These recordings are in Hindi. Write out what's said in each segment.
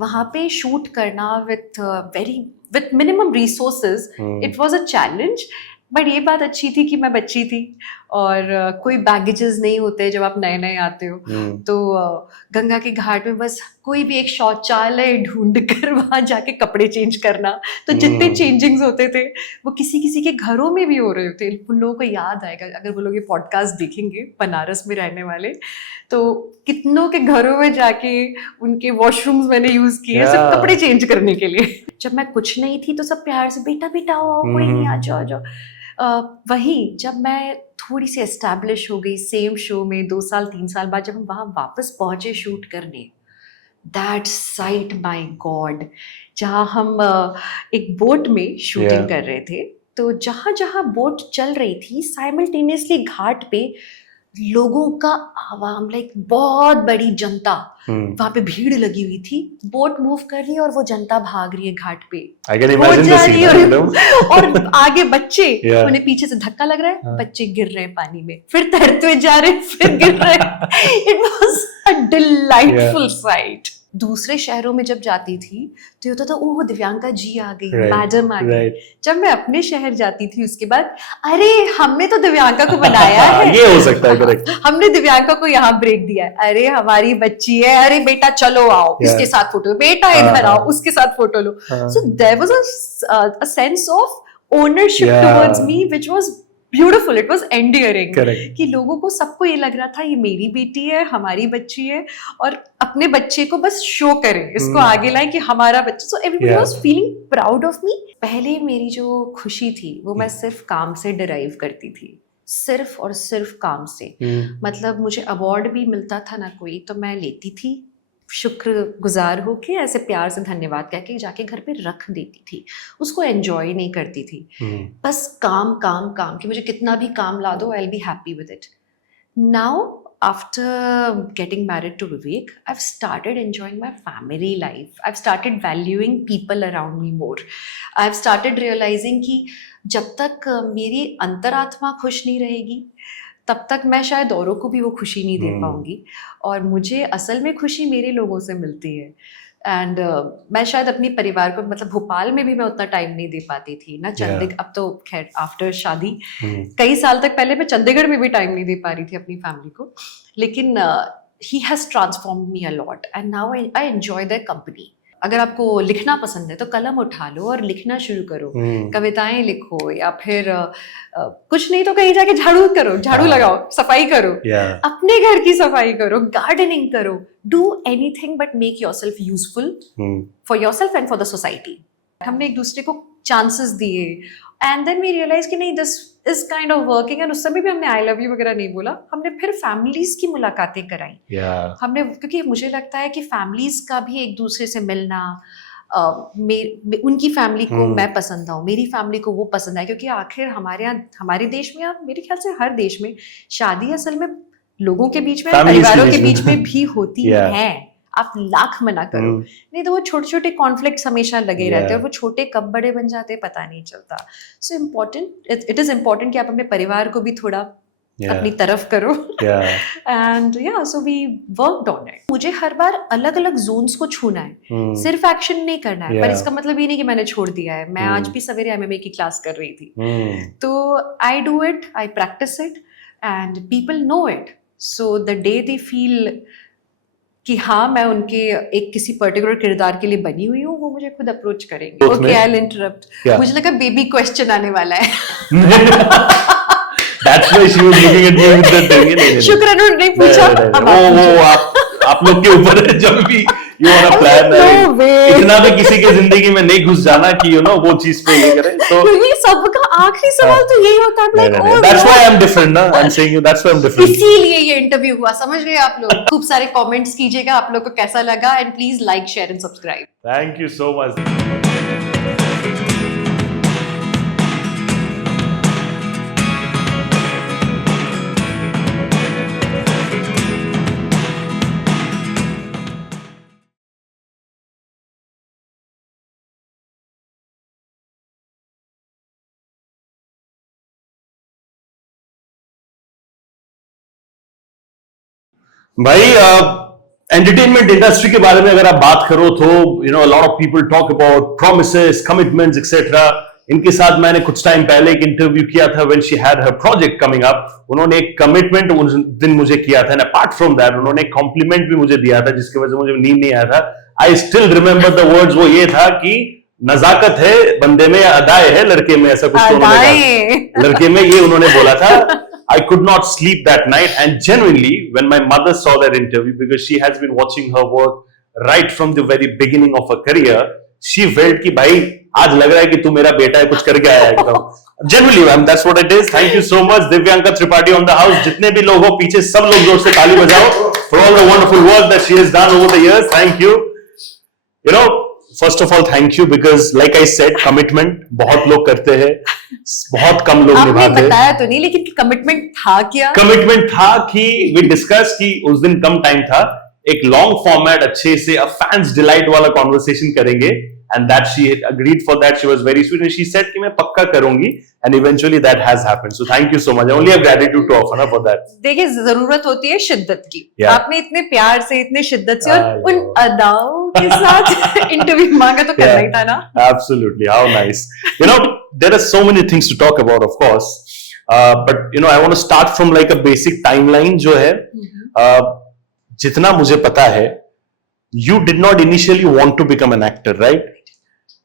वहाँ पे शूट करना with minimum resources, it was a challenge. But ये बात अच्छी थी कि मैं बच्ची थी और कोई बैगेजेस नहीं होते जब आप नए नए आते हो। तो गंगा के घाट में बस कोई भी एक शौचालय ढूंढ कर वहां जाके कपड़े चेंज करना, तो जितने चेंजिंग्स होते थे वो किसी किसी के घरों में भी हो रहे होते। उन लोगों को याद आएगा अगर वो लोग ये पॉडकास्ट देखेंगे, बनारस में रहने वाले, तो कितनों के घरों में जाके उनके वॉशरूम्स मैंने यूज किए सिर्फ कपड़े चेंज करने के लिए। जब मैं कुछ नहीं थी तो सब प्यार से बेटा बेटा आओ, कोई नहीं, आ जाओ आ जाओ। वही जब मैं थोड़ी सी एस्टैब्लिश हो गई सेम शो में 2 साल 3 साल बाद, जब हम वहां वापस पहुंचे शूट करने, दैट साइट माय गॉड, जहाँ हम एक बोट में शूटिंग कर रहे थे, तो जहां जहां बोट चल रही थी साइमल्टेनियसली घाट पे लोगों का आवाम, लाइक बहुत बड़ी जनता, वहां पे भीड़ लगी हुई थी। बोट मूव कर रही है और वो जनता भाग रही है घाट पे, बोट जा रही है और आगे बच्चे, उन्हें पीछे से धक्का लग रहा है, बच्चे गिर रहे हैं पानी में, फिर तैरते हुए जा रहे हैं, फिर गिर रहे हैं। It was a delightful site. दूसरे शहरों में जब जाती थी तो ये होता था, ओह दिव्यांका जी आ गई, मैडम आ गई। जब मैं अपने शहर जाती थी उसके बाद, अरे हमने तो दिव्यांका को बनाया है, ये हो सकता है, करेक्ट, हमने दिव्यांका को यहाँ ब्रेक दिया है, अरे हमारी बच्ची है, अरे बेटा चलो आओ इसके साथ फोटो, बेटा इधर आओ उसके साथ फोटो लो। So there was a sense of ownership towards me which was beautiful, it was endearing, कि लोगों को सबको ये लग रहा था ये मेरी बेटी है, हमारी बच्ची है, और अपने बच्चे को बस शो करें, इसको आगे लाएं कि हमारा बच्चा। So everybody was feeling proud of me. पहले मेरी जो खुशी थी वो मैं सिर्फ काम से डिराइव करती थी, सिर्फ और सिर्फ काम से। मतलब मुझे अवार्ड भी मिलता था ना कोई, तो मैं लेती थी, शुक्र गुजार हो के ऐसे प्यार से धन्यवाद कह के जाके घर पे रख देती थी, उसको एंजॉय नहीं करती थी। बस काम काम काम, कि मुझे कितना भी काम ला दो, I will be happy with it. Now after getting married to Vivek, I've started enjoying my family life. I've started valuing people around me more. I've started realizing कि जब तक मेरी अंतरात्मा खुश नहीं रहेगी तब तक मैं शायद औरों को भी वो खुशी नहीं दे पाऊंगी, और मुझे असल में खुशी मेरे लोगों से मिलती है। एंड मैं शायद अपनी परिवार को, मतलब भोपाल में भी मैं उतना टाइम नहीं दे पाती थी ना, चंडीगढ़, अब तो खैर आफ्टर शादी कई साल तक पहले मैं चंडीगढ़ में भी टाइम नहीं दे पा रही थी अपनी फैमिली को, लेकिन he has transformed me a lot and now I enjoy their company. अगर आपको लिखना पसंद है तो कलम उठा लो और लिखना शुरू करो, कविताएं लिखो, या फिर कुछ नहीं तो कहीं जाके झाड़ू करो, झाड़ू लगाओ, सफाई करो, अपने घर की सफाई करो, गार्डनिंग करो, do anything but make yourself useful for yourself and for the society. हमने एक दूसरे को चांसेस दिए एंड देन वी रियलाइज कि नहीं, this is kind of working. And उस समय भी हमने आई लव यू वगैरह नहीं बोला, हमने फिर फैमिलीज की मुलाकातें कराई। हमने, क्योंकि मुझे लगता है कि फैमिलीज का भी एक दूसरे से मिलना, उनकी फैमिली को मैं पसंद आऊँ, मेरी फैमिली को वो पसंद आए, क्योंकि आखिर हमारे यहाँ, हमारे देश में, या मेरे ख्याल से हर देश में, शादी असल में लोगों के बीच में, परिवारों के बीच में भी होती है। आप लाख मना करो, नहीं तो वो छोटे छोटे कॉन्फ्लिक्ट्स हमेशा लगे रहते हैं, और वो छोटे कब बड़े बन जाते हैं पता नहीं चलता। So important, it is important कि आप अपने परिवार को भी थोड़ा अपनी तरफ करो। And so we worked on it. मुझे हर बार अलग अलग जोन्स को छूना है, सिर्फ एक्शन नहीं करना है, पर इसका मतलब ये नहीं कि मैंने छोड़ दिया है। मैं आज भी सवेरे एमएमए की क्लास कर रही थी, तो आई do it, I practice it and people know it. So the day they feel कि हाँ मैं उनके एक किसी पर्टिकुलर किरदार के लिए बनी हुई हूँ, वो मुझे खुद अप्रोच करेंगे। Okay, I will interrupt. मुझे लगा बेबी क्वेश्चन आने वाला है। That's why she was looking at me with that thing. शुक्र उन्होंने नहीं पूछा। वो आप लोग के ऊपर है, जब भी you want to plan है, इतना भी किसी के जिंदगी में नहीं घुस जाना कि वो चीज पे ये करे। तो ये सबका आखिरी सवाल तो यही होता है, That's why I'm different ना, I'm saying you, that's why I'm different. इसीलिए ये इंटरव्यू हुआ, समझ गए आप लोग। खूब सारे कमेंट्स कीजिएगा आप लोग को कैसा लगा, and please like, share and subscribe. Thank you so much. भाई एंटरटेनमेंट इंडस्ट्री के बारे में अगर आप बात करो तो you know lot of people talk about promises, commitments etcetera. इनके साथ मैंने कुछ टाइम पहले एक इंटरव्यू किया था when she had her project coming up. उन्होंने एक कमिटमेंट उस दिन मुझे किया था, एंड अपार्ट फ्रॉम दैट उन्होंने एक कॉम्प्लीमेंट भी मुझे दिया था जिसकी वजह से मुझे नींद नहीं आया था. I still remember the words. वो ये था कि नजाकत है बंदे में या अदाए है लड़के में, ऐसा कुछ तो उन्होंने कहा. लड़के में ये उन्होंने बोला था. I could not sleep that night, and genuinely, when my mother saw that interview, because she has been watching her work right from the very beginning of her career, she felt कि भाई आज लग रहा है कि तू मेरा बेटा है, कुछ करके आया है एकदम. Genuinely, ma'am, that's what it is. Thank you so much, Divyanka Tripathi on the house. जितने भी लोग हो पीछे, सब लोग जोर से ताली बजाओ for all the wonderful work that she has done over the years. Thank you. You know, first of all, thank you because, like I said, commitment बहुत लोग करते हैं, बहुत कम लोग निभाते. आपने बताया तो नहीं, लेकिन कमिटमेंट था क्या? कमिटमेंट था कि we discussed कि उस दिन कम टाइम था, एक लॉन्ग फॉर्मेट अच्छे से फैंस डिलाइट वाला कॉन्वर्सेशन करेंगे. And that she had agreed for that. She was very sweet and she said कि मैं पक्का करूंगी, and eventually that has happened. So thank you so much. I only have gratitude to offer for that. देखिए, जरूरत होती है शिद्दत की. Yeah. आपने इतने प्यार से, इतने शिद्दत से और उन अदाओं के साथ इंटरव्यू मांगा तो करना ही था ना. Absolutely. How nice. You know, there are so many things to talk about, of course. But you know, I want to start from like a basic timeline जो है. जितना मुझे पता है, you did not initially want to become an actor, right?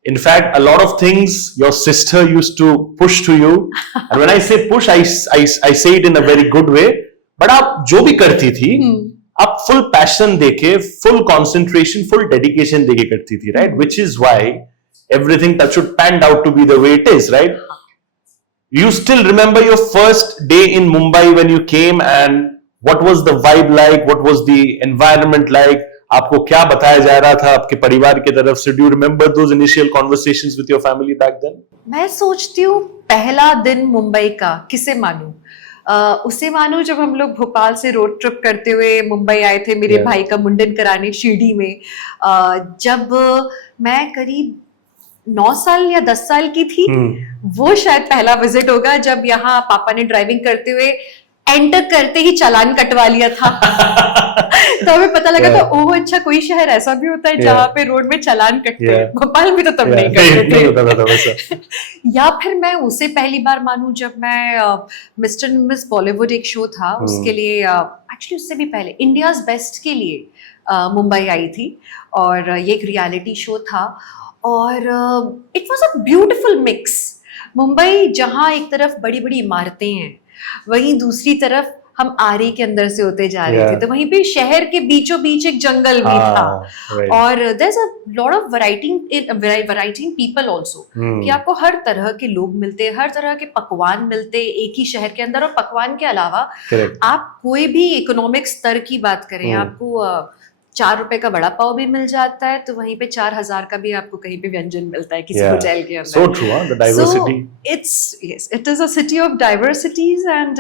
In fact, a lot of things your sister used to push to you. And when I say push, I say it in a very good way. But आप जो भी करती थी, आप full passion देके, full concentration, full dedication देके करती थी, right? Which is why everything that should panned out to be the way it is, right? You still remember your first day in Mumbai when you came, and what was the vibe like? What was the environment like? आपको क्या बताया जा रहा था आपके परिवार की तरफ से? Do you remember those initial conversations with your family back then? मैं सोचती हूँ पहला दिन मुंबई का किसे मानूं? उसे मानूं जब हम लोग भोपाल से रोड ट्रिप करते हुए मुंबई आए थे मेरे भाई का मुंडन कराने शिरडी में. जब मैं करीब 9 साल या 10 साल की थी, वो शायद पहला विजिट होगा जब यहाँ पापा ने ड्राइविंग करते हुए एंटर करते ही चालान कटवा लिया था. तो हमें पता लगा था, ओह अच्छा, कोई शहर ऐसा भी होता है जहाँ पे रोड में चालान कटते हैं. भोपाल में तो तब नहीं करते थे. या फिर मैं उसे पहली बार मानूं जब मैं मिस्टर एंड मिस बॉलीवुड एक शो था, उसके लिए एक्चुअली उससे भी पहले इंडियाज बेस्ट के लिए मुंबई आई थी, और ये एक रियलिटी शो था. और it was a beautiful mix. Mumbai जहाँ एक तरफ बड़ी बड़ी इमारतें हैं, वहीं दूसरी तरफ हम आरे के अंदर से होते जा रहे थे, तो वहीं पे शहर के बीचों बीच एक जंगल भी था. और there's a lot of variety in people also, कि आपको हर तरह के लोग मिलते हैं, हर तरह के पकवान मिलते हैं एक ही शहर के अंदर. और पकवान के अलावा आप कोई भी इकोनॉमिक स्तर की बात करें, आपको 4 रुपए का बड़ा पाव भी मिल जाता है, तो वहीं पे 4000 का भी आपको कहीं पे व्यंजन मिलता है किसी होटल के अंदर. So true, the diversity. So it is a city of diversities, and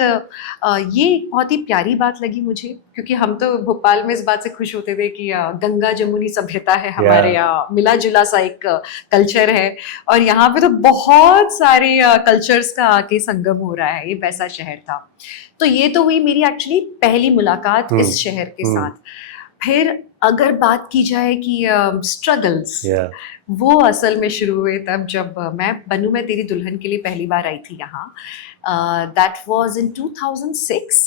ये बहुत ही प्यारी बात लगी मुझे, क्योंकि हम तो भोपाल में इस बात से खुश होते थे कि गंगा जमुनी सभ्यता है हमारे यहाँ, मिला जुला सा एक कल्चर है, और यहाँ पे तो बहुत सारे कल्चर्स का आके संगम हो रहा है. ये वैसा शहर था. तो ये तो हुई मेरी एक्चुअली पहली मुलाकात इस शहर के साथ. फिर अगर बात की जाए कि स्ट्रगल्स, वो असल में शुरू हुए तब जब मैं बनूं मैं तेरी दुल्हन के लिए पहली बार आई थी यहाँ. That was in 2006.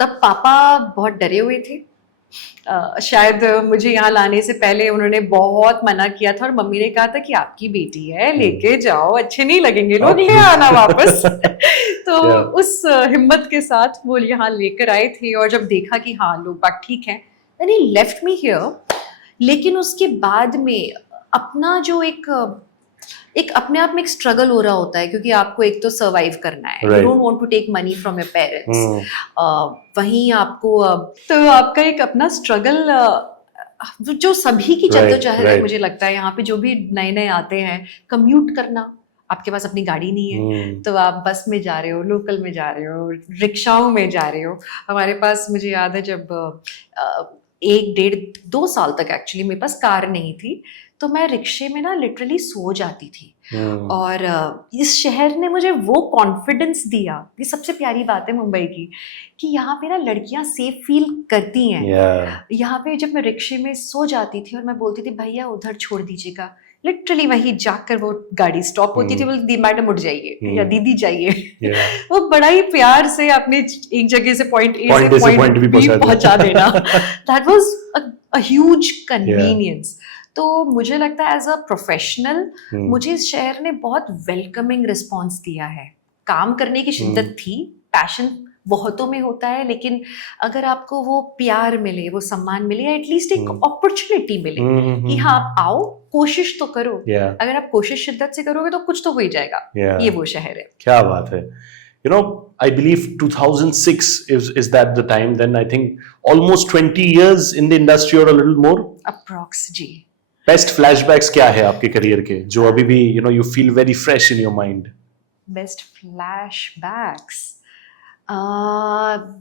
तब पापा बहुत डरे हुए थे. शायद मुझे यहाँ लाने से पहले उन्होंने बहुत मना किया था, और मम्मी ने कहा था कि आपकी बेटी है, लेके जाओ, अच्छे नहीं लगेंगे लोग, ले आना वापस. तो उस हिम्मत के साथ वो यहाँ लेकर आए थे, और जब देखा कि हाँ लोग बात ठीक है, then he left me here. लेकिन उसके बाद में अपना जो एक अपने आप में एक स्ट्रगल हो रहा होता है, क्योंकि आपको एक तो सर्वाइव करना है. You don't want to take money from your parents. वहीं आपको तो आपका एक अपना स्ट्रगल, जो सभी की जद्दोजहद है. मुझे लगता है यहाँ पे जो भी नए नए आते हैं, कम्यूट करना, आपके पास अपनी गाड़ी नहीं है तो आप बस में जा रहे हो, लोकल में जा रहे हो, रिक्शाओं में जा रहे हो. हमारे पास, मुझे याद है जब 1-1.5-2 साल तक एक्चुअली मेरे पास कार नहीं थी, तो मैं रिक्शे में ना लिटरली सो जाती थी. और इस शहर ने मुझे वो कॉन्फिडेंस दिया, ये सबसे प्यारी बात है मुंबई की, कि यहाँ पे ना लड़कियां सेफ फील करती हैं। यहाँ पे जब मैं रिक्शे में सो जाती थी और मैं बोलती थी भैया उधर छोड़ दीजिएगा, लिटरली वहीं जाकर वो गाड़ी स्टॉप होती थी, बोलती मैडम उठ जाइए या दीदी जाइए। वो बड़ा ही प्यार से अपने एक जगह से पॉइंट ए से पॉइंट बी पहुंचा देना। That was a huge convenience. तो मुझे लगता है एज अ प्रोफेशनल मुझे इस शहर ने बहुत वेलकमिंग रिस्पॉन्स दिया है। काम करने की शिद्दत थी, पैशन बहुतों में होता है, लेकिन अगर आपको वो प्यार मिले, वो सम्मान मिले, या एटलीस्ट एक अपॉर्चुनिटी मिले कि हाँ आप आओ, कोशिश तो करो। अगर आप कोशिश शिद्दत से करोगे तो कुछ तो हो ही जाएगा। ये वो शहर है। क्या बात है। You know, I believe 2006 is that the time. Then I think almost 20 years in the industry or a little more. Approx ji. Best flashbacks क्या है आपके करियर के जो अभी भी you feel very fresh in your mind? Best flashbacks,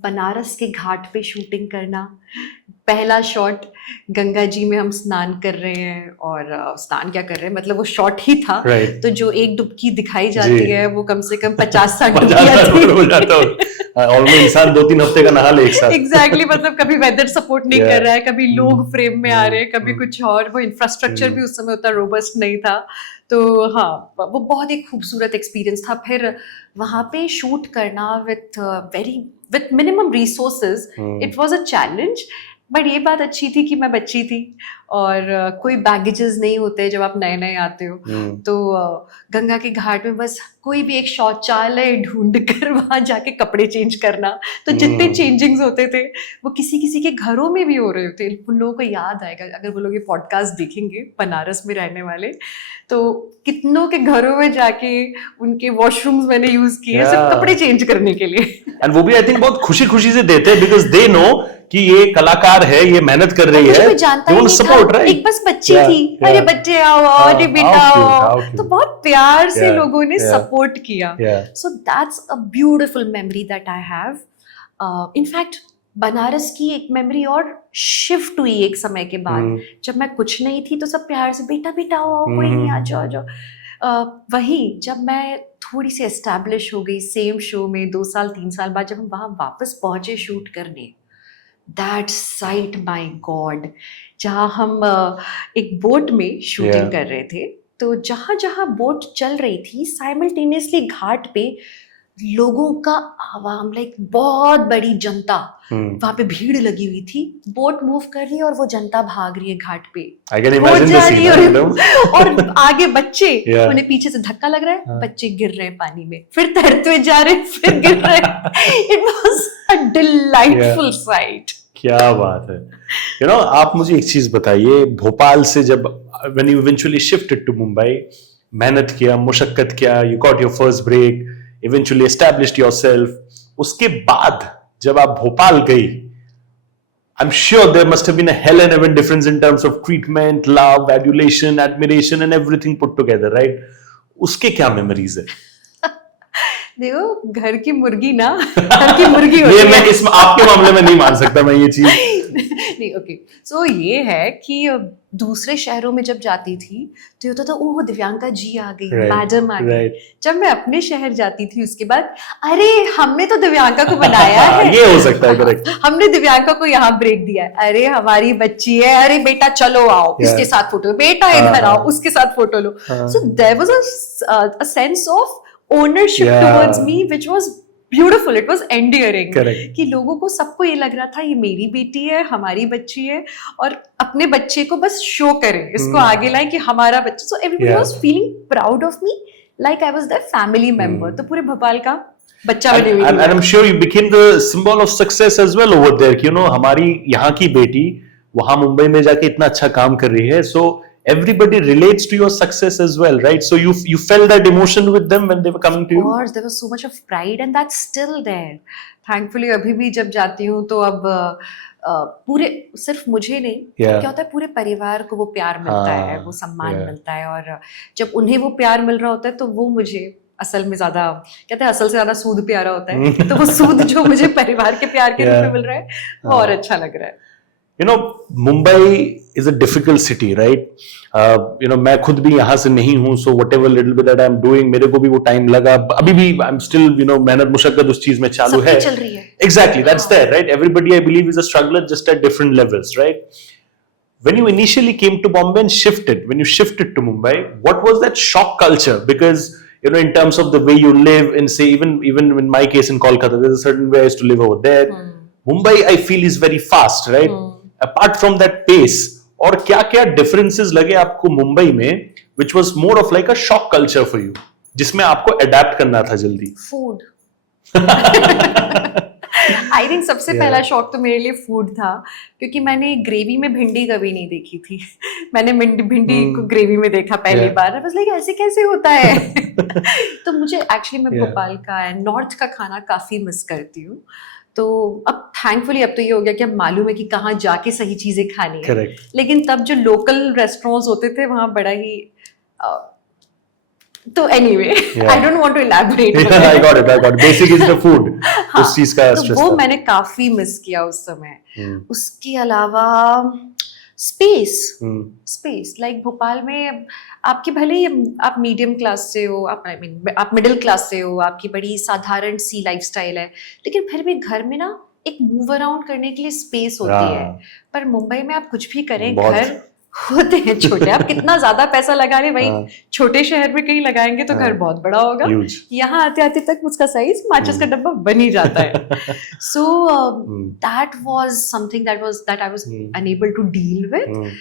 Banaras के घाट पे शूटिंग करना। पहला शॉट गंगा जी में हम स्नान कर रहे हैं, और स्नान क्या कर रहे हैं मतलब वो शॉट ही था। तो जो एक डुबकी दिखाई जाती है वो कम से कम 50-60 डुबकियां हो जाता है। ऑलमोस्ट इंसान 2-3 हफ्ते का नहा ले एक साथ। एग्जैक्टली मतलब कभी वेदर सपोर्ट नहीं कर रहा है, कभी लोग फ्रेम में आ रहे हैं, कभी कुछ और। वो इंफ्रास्ट्रक्चर भी उस समय उतना रोबस्ट नहीं था। तो हाँ, वो बहुत एक खूबसूरत एक्सपीरियंस था। फिर वहाँ पे शूट करना with minimum resources, it was a challenge. But ये बात अच्छी थी कि मैं बच्ची थी और कोई बैगेजेस नहीं होते जब आप नए नए आते हो। तो गंगा के घाट में बस कोई भी एक शौचालय ढूंढ कर वहां जाके कपड़े चेंज करना। तो जितने चेंजिंग्स होते थे वो किसी किसी के घरों में भी हो रहे होते। उन लोगों को याद आएगा अगर वो लोग ये पॉडकास्ट देखेंगे, बनारस में रहने वाले, तो कितनों के घरों में जाके उनके वॉशरूम्स मैंने यूज किए सिर्फ कपड़े चेंज करने के लिए। एंड वो भी आई थिंक बहुत खुशी खुशी से देते हैं, बिकॉज दे नो कि ये कलाकार है, ये मेहनत कर रही है। जानता ही नहीं था, एक बस बच्ची थी, अरे बच्चे आओ, अरे बेटा आओ। तो बहुत प्यार से लोगों ने सपोर्ट किया। So that's a beautiful memory that I have. In fact Banaras की एक मेमोरी और शिफ्ट हुई एक समय के बाद। जब मैं कुछ नहीं थी तो सब प्यार से बेटा बेटा आओ, कोई नहीं, आ जाओ आ जाओ। वही जब मैं थोड़ी सी एस्टैब्लिश हो गई सेम शो में 2 साल 3 साल बाद, जब हम वहां वापस पहुंचे शूट करने, दैट साइट माय गॉड, जहाँ हम एक बोट में शूटिंग कर रहे थे। तो जहाँ जहाँ बोट चल रही थी साइमल्टेनियसली घाट पे लोगों का आवाम, लाइक बहुत बड़ी जनता, वहां पे भीड़ लगी हुई थी। बोट मूव कर रही है और वो जनता भाग रही है घाट पे, और आगे बच्चे, उन्हें पीछे से धक्का लग रहा है, बच्चे गिर रहे हैं पानी में, फिर तैरते हुए जा रहे हैं, फिर गिर रहे हैं। It was a delightful site. क्या बात है। आप मुझे एक चीज बताइए, भोपाल से जब when you eventually shifted to Mumbai, मेहनत किया, मुशक्कत किया, you got your first break, eventually established yourself, उसके बाद जब आप भोपाल गई, I'm sure there must have been a hell and heaven difference in terms of treatment, love, adulation, admiration and everything put together, right? उसके क्या मेमोरीज है? देखो, घर की मुर्गी ना घर की मुर्गी होती है। ये मैं इसमें आपके मामले में नहीं मान सकता मैं ये चीज। नहीं, ओके। सो ये है कि दूसरे शहरों में जब जाती थी तो होता था ओह दिव्यांका जी आ गई, मैडम आ गई। जब मैं अपने शहर जाती थी उसके बाद, अरे हमने तो दिव्यांका को बनाया है। ये हो सकता है, करेक्ट। हमने दिव्यांका को यहाँ ब्रेक दिया है, अरे हमारी बच्ची है, अरे बेटा चलो आओ इसके साथ फोटो, बेटा इधर आओ उसके साथ फोटो लो। So there was a sense of ownership towards me which was beautiful, it was endearing। कि लोगों को, सबको ये लग रहा था ये मेरी बेटी है, हमारी बच्ची है, और अपने बच्चे को बस शो करें, इसको आगे लाएं कि हमारा बच्चा। so everybody was feeling proud of me like I was their family member। तो पूरे भोपाल का बच्चा बने हुए। and I'm sure you became the symbol of success as well over there, you know, हमारी यहाँ की बेटी वहां मुंबई में जाके इतना अच्छा काम कर रही है। so everybody relates to your success as well, right? So you felt that emotion with them when they were coming to you? Of course, there was so much of pride and that's still there. Thankfully, अभी भी जब जाती हूँ तो अब पूरे, सिर्फ मुझे नहीं, क्या होता है पूरे परिवार को वो प्यार मिलता है, वो सम्मान मिलता है, और जब उन्हें वो प्यार मिल रहा होता है तो वो मुझे असल में ज्यादा, कहते हैं असल से ज्यादा सूद प्यारा होता है। तो वो सूद जो मुझे परिवार के प्यार के रूप में मिल रहा है वो और अच्छा लग रहा है। Mumbai is a difficult city, right? मैं खुद भी यहाँ से नहीं हूँ, so whatever little bit that I'm doing, मेरे को भी वो टाइम लगा, अभी भी I'm still, मेहनत मुशक्कत उस चीज में चालू है. चल रही है. Exactly, that's there, right? Everybody, I believe, is a struggler, just at different levels, right? When you initially came to Bombay and when you shifted to Mumbai, what was that shock culture? Because in terms of the way you live, and say even in my case in Kolkata, there's a certain way I used to live over there. Mumbai, I feel, is very fast, right? Apart from that pace, और क्या differences लगे आपको मुंबई में, which was more of like a shock culture for you, जिसमें आपको adapt करना था जल्दी? Food. आई थिंक सबसे पहला शौक तो मेरे लिए फूड था, क्योंकि मैंने ग्रेवी में भिंडी कभी नहीं देखी थी. मैंने भिंडी को ग्रेवी में देखा पहली बार. बस लाइक ऐसे कैसे होता है. तो मुझे एक्चुअली मैं भोपाल का एंड नॉर्थ का खाना काफी मिस करती हूँ. तो अब थैंकफुली अब तो ये हो गया कि अब मालूम है कि कहाँ जाके सही चीजें खानी है. लेकिन तब जो लोकल रेस्टोरेंट्स होते थे वहां बड़ा ही तो anyway, I don't want to elaborate. I got it. Basic is the food. उस चीज का stress वो मैंने काफी मिस किया उस समय. उसके अलावा स्पेस लाइक भोपाल में आपकी भले ही आप मीडियम क्लास से हो, आप मिडिल क्लास से हो, आपकी बड़ी साधारण सी लाइफस्टाइल है, लेकिन फिर भी घर में ना एक मूव अराउंड करने के लिए स्पेस होती है. पर मुंबई में आप कुछ भी करें, घर होते हैं छोटे. आप कितना ज्यादा पैसा लगा रहे भाई, छोटे शहर में कहीं लगाएंगे तो घर बहुत बड़ा होगा. यहाँ आते आते तक उसका साइज माचिस का डब्बा बन ही जाता है. So that was something that I was unable to deal with.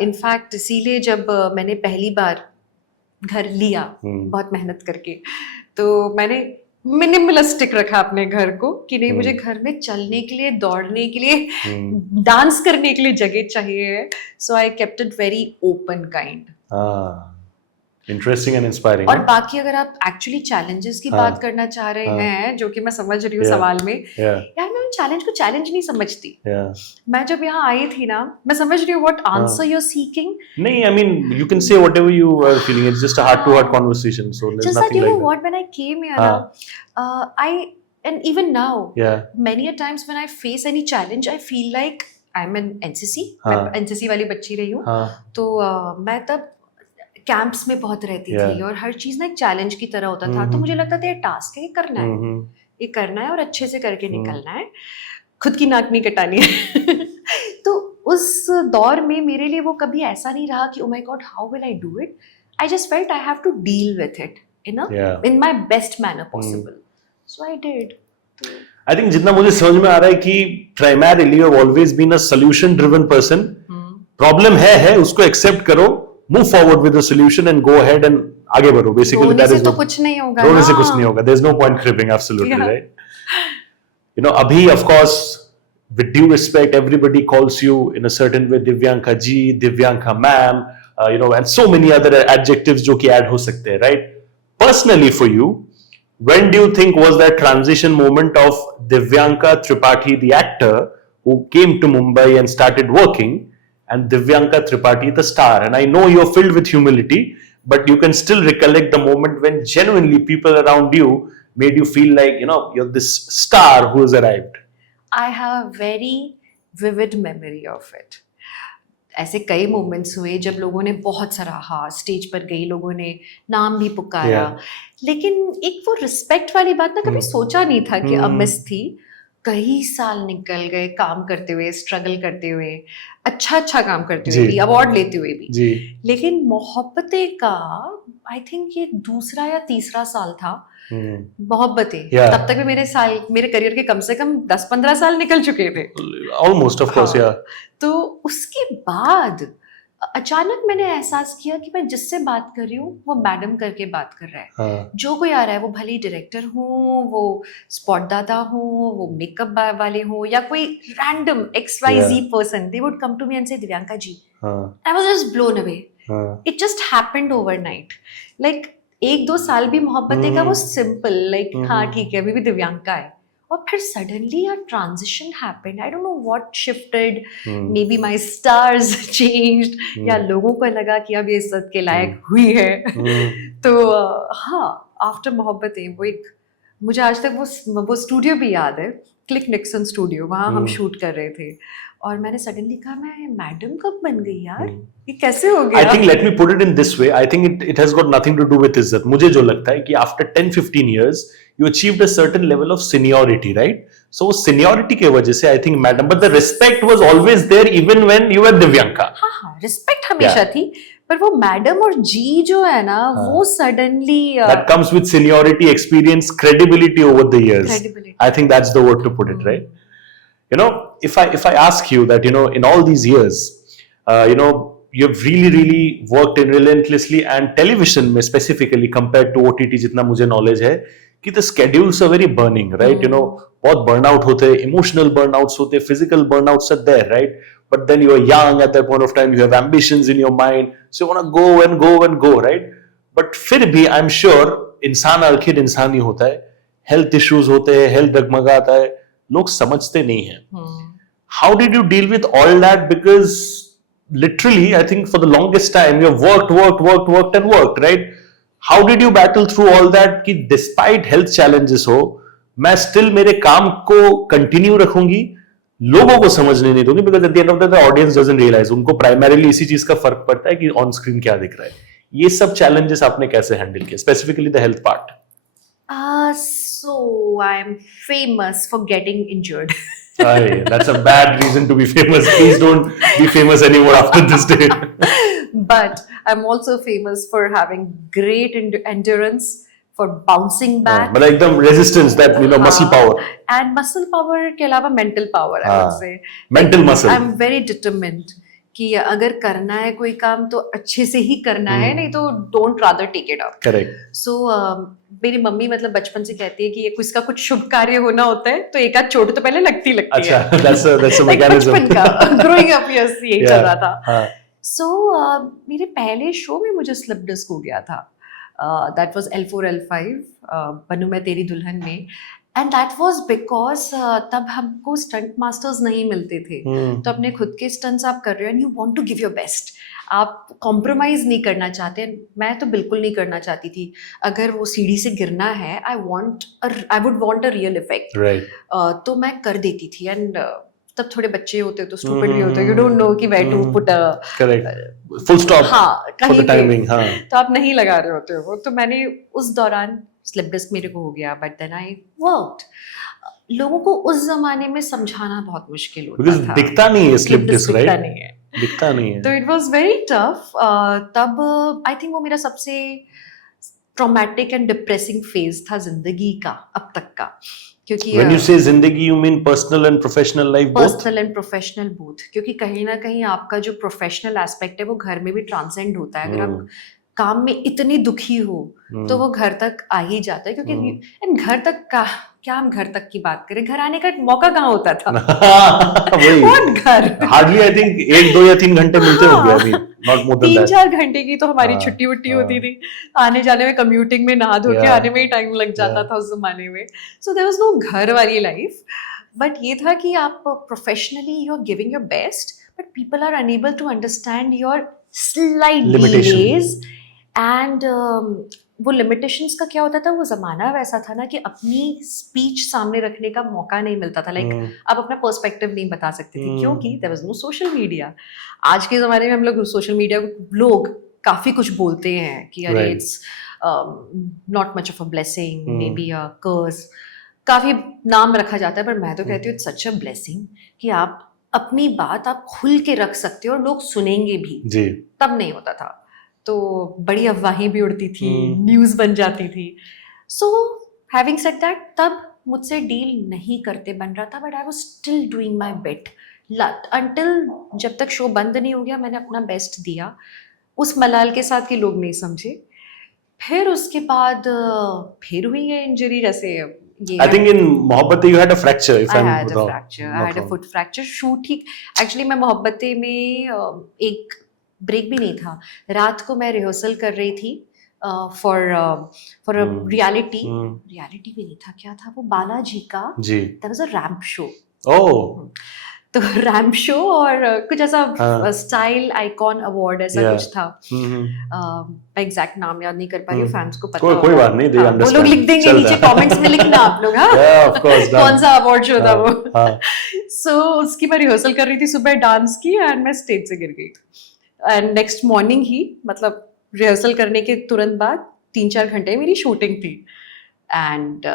In fact इसीलिए जब मैंने पहली बार घर लिया बहुत मेहनत करके, तो मैंने मिनिमलिस्टिक रखा अपने घर को कि नहीं मुझे घर में चलने के लिए, दौड़ने के लिए, डांस करने के लिए जगह चाहिए. So I kept it very open kind. Interesting and inspiring. और बाकी अगर आप एक्चुअली चैलेंजेस की बात करना चाह रहे हैं, जो कि मैं समझ रही हूँ सवाल में, यार मैं चैलेंज को चैलेंज नहीं समझती. मैं जब यहाँ आई थी ना, मैं समझ रही हूँ what answer you are seeking. नहीं, I mean you can say whatever you are feeling. It's just a heart to heart conversation. So there's just nothing that, like that. What when I came here, and even now, many a times when I face any challenge, I feel like I'm in NCC. मैं NCC वाली बच्ची रही हूँ, तो मैं तब कैंप्स में बहुत रहती थी और हर चीज ना एक चैलेंज की तरह होता था. तो मुझे लगता था ये टास्क है, ये करना है और अच्छे से करके निकलना है, खुद की नाक नहीं कटानी है. तो उस दौर में मेरे लिए वो कभी ऐसा नहीं रहा कि oh my god how will I do it. I just felt I have to deal with it in my best manner possible. So I did. I think जितना मुझे समझ में आ रहा है कि primarily you have always been a solution driven person. Problem है उसको एक्सेप्ट करो, move forward with the solution and go ahead and आगे बढ़ो. Basically that is तो कुछ नहीं होगा. रोने से कुछ नहीं होगा. There's no point cribbing. Absolutely right. अभी of course with due respect everybody calls you in a certain way Divyanka ji, Divyanka ma'am, and so many other adjectives जो कि add हो सकते हैं, right? Personally for you, when do you think was that transition moment of Divyanka Tripathi, the actor who came to Mumbai and started working, and Divyanka Tripathi, the star? And I know you're filled with humility, but you can still recollect the moment when genuinely people around you made you feel like, you're this star who has arrived. I have a very vivid memory of it. ऐसे कई मोमेंट्स हुए जब लोगों ने बहुत सराहा, स्टेज पर गई, लोगों ने नाम भी पुकारा, लेकिन एक वो रिस्पेक्ट वाली बात ना कभी सोचा नहीं था कि अमिस थी. कई साल निकल गए काम करते हुए, स्ट्रगल करते हुए, अच्छा काम करते हुए भी, अवार्ड लेते हुए भी. लेकिन मोहब्बतें का आई थिंक ये दूसरा या तीसरा साल था. मोहब्बतें तब तक भी मेरे करियर के कम से कम 10-15 साल निकल चुके थे ऑलमोस्ट. Of course. तो उसके बाद अचानक मैंने एहसास किया कि मैं जिससे बात कर रही हूँ वो मैडम करके बात कर रहा है. जो कोई आ रहा है, वो भले ही डायरेक्टर हो, वो स्पॉट दादा हो, वो मेकअप वाले हो, या कोई random XYZ person, they would come to me and say Divyanka ji. I was just blown away. It just happened overnight. Like 1-2 साल भी मोहब्बतें का वो सिंपल लाइक हाँ ठीक है अभी भी दिव्यांका है, और फिर suddenly a transition happened. I don't know what shifted, may be my stars changed, या लोगों को लगा कि अब ये इज्जत के लायक हुई है. तो हाँ, आफ्टर मोहब्बतें वो एक, मुझे आज तक वो स्टूडियो भी याद है. क्लिक निक्सन स्टूडियो, वहाँ हम हम्म। शूट कर रहे थे और मैंने सडनली कहा मैं मैडम कब बन गई यार, ये कैसे हो गया? I think let me put it in this way. I think it has got nothing to do with इज्जत. मुझे जो लगता है कि after 10-15 years you achieved a certain level of seniority, right? So seniority के वजह से I think madam, but the respect was always there even when you were Divyanka. हाँ हाँ, रिस्पेक्ट हमेशा थी, पर वो मैडम और जी जो है ना, वो suddenly That comes with seniority, experience, credibility over the years. Credibility. I think that's the word to put it, right? You know, if I ask you that, you know, in all these years, you know, you've really worked in relentlessly and television में specifically compared to OTT जितना मुझे knowledge है कि the schedules are very burning, right? You know, बहुत burnout होते हैं, emotional burnouts होते हैं, physical burnouts are there, right? But then you are young at that point of time, you have ambitions in your mind, so you want to go and go, right? But फिर भी I'm sure इंसान आखिर इंसान ही होता है, health issues होते हैं, health डगमगाता है, लोग समझते नहीं हैं. How did you deal with all that? Because literally, I think for the longest time, you have worked, right? How did you battle through all that? कि despite health challenges हो, मैं still मेरे काम को continue रखूंगी, लोगों को समझने नहीं दूंगी, because at the end of the day, the audience doesn't realize. उनको primarily इसी चीज का फर्क पड़ता है कि on screen क्या दिख रहा है. ये सब challenges आपने कैसे handle किया? Specifically the health part. So I'm famous for getting injured. Aye, that's a bad reason to be famous. Please don't be famous anymore after this day. But I'm also famous for having great endurance, for bouncing back. मतलब एकदम resistance, that you know, muscle power. And muscle power के अलावा mental power, I would say. Mental muscle. I'm very determined कि अगर करना है कोई काम तो अच्छे से ही करना है, नहीं तो don't rather take it up. Correct. So मेरी मम्मी मतलब बचपन से कहती है कि ये किसका कुछ शुभ कार्य होना होता है तो एक आध चोट तो पहले लगती है. अच्छा, that's a mechanism. बचपन का growing up years से यही चल रहा था. हाँ. So मेरे पहले शो में मुझे स्लिप डिस्क हो गया था. That was L4 L5 बनू मैं तेरी दुल्हन में. And that was because तब हमको स्टंट मास्टर्स नहीं मिलते थे. तो अपने खुद के स्टंट्स आप कर रहे हो and you want to give your best. आप कॉम्प्रोमाइज नहीं करना चाहते. मैं तो बिल्कुल नहीं करना चाहती थी. अगर वो सीढ़ी से गिरना है, I would want a real effect. Right. तो मैं कर देती थी. एंड तब थोड़े बच्चे होते तो स्टूपिड भी होते, यू डोंट नो कि where to put a Correct. Full stop. हाँ, for कहीं the timing. हाँ. तो आप नहीं लगा रहे होते हो. तो मैंने उस दौरान स्लिप डिस्क मेरे को हो गया, बट देन आई वर्कड. लोगों को उस जमाने में समझाना बहुत मुश्किल होता Because था. दिखता नहीं है slip disc, दिखता right? नहीं है. दिखता नहीं है. तो इट वाज वेरी टफ. तब आई थिंक वो मेरा सबसे ट्रॉमेटिक एंड डिप्रेसिंग फेज था जिंदगी का अब तक का. क्योंकि When you say जिंदगी, you mean personal and professional life both? Personal and professional both. क्योंकि कहीं ना कहीं आपका जो प्रोफेशनल एस्पेक्ट है वो घर में भी ट्रांसेंड होता है. अगर आप काम में इतनी दुखी हो तो वो घर तक आ ही जाता है. क्योंकि एंड घर तक का क्या, हम घर तक की बात करें, घर आने का मौका कहाँ होता था. वही. What घर? Hardly I think 1, 2 या 3 घंटे मिलते होंगे अभी. Not more than that. 3-4 घंटे की तो हमारी हाँ, छुट्टी वुट्टी हाँ. होती थी. आने जाने में, कम्यूटिंग में, नहा धो के Yeah. आने में ही टाइम लग जाता Yeah. था उस जमाने में. सो देयर वाज नो घर वाली लाइफ. बट ये था कि आप professionally you are giving your best, but people are unable to understand your slight Limitation. Delays. And वो लिमिटेशंस का क्या होता था, वो जमाना वैसा था ना कि अपनी स्पीच सामने रखने का मौका नहीं मिलता था. लाइक आप अपना पर्सपेक्टिव नहीं बता सकते थे क्योंकि there was no social media. आज के ज़माने में हम लोग सोशल मीडिया को लोग काफ़ी कुछ बोलते हैं कि अरे Right. It's not much of a blessing, maybe a curse. काफ़ी नाम रखा जाता है, पर मैं तो कहती हूँ इट्स सच अ ब्लेसिंग कि आप अपनी बात आप खुल के रख सकते हो और लोग सुनेंगे भी. जी. तब नहीं होता था. तो बड़ी अफवाहें भी उड़ती थी, न्यूज़ बन जाती थी. सो हैविंग सेड दैट, तब मुझसे डील नहीं करते बन रहा था, but I was still doing my bit until जब तक शो बंद नहीं हो गया. मैंने अपना बेस्ट दिया उस मलाल के साथ कि लोग नहीं समझे. फिर उसके बाद फिर हुई है इंजरी. जैसे ये I think in Mohabbatein you had a fracture, if I I'm had a wrong. fracture. I Not had a wrong. foot fracture. Shoot he actually मैं मोहब्बतें में एक ब्रेक भी नहीं था. रात को मैं रिहर्सल कर रही थी फॉर रियलिटी भी नहीं था. क्या था वो, बालाजी का जी. There was a ramp show. Oh. तो रैम्प शो और कुछ ऐसा हाँ। स्टाइल आइकॉन अवार्ड ऐसा Yeah. कुछ था। मैं एग्जैक्ट नाम याद नहीं कर पा रही हूँ, फैंस को पता कोई होगा। बात नहीं, they हाँ, वो लोग understand. लिख देंगे चलता नीचे है। कमेंट्स में, लिखना आप लोग। हाँ Yeah, of course, done. कौन सा अवार्ड शो था हाँ, वो। हाँ। सो उसकी मैं रिहर्सल कर रही थी सुबह डांस की, एंड मैं स्टेज से गिर गई। एंड नेक्स्ट मॉर्निंग ही, मतलब रिहर्सल करने के तुरंत बाद 3-4 घंटे मेरी शूटिंग थी। एंड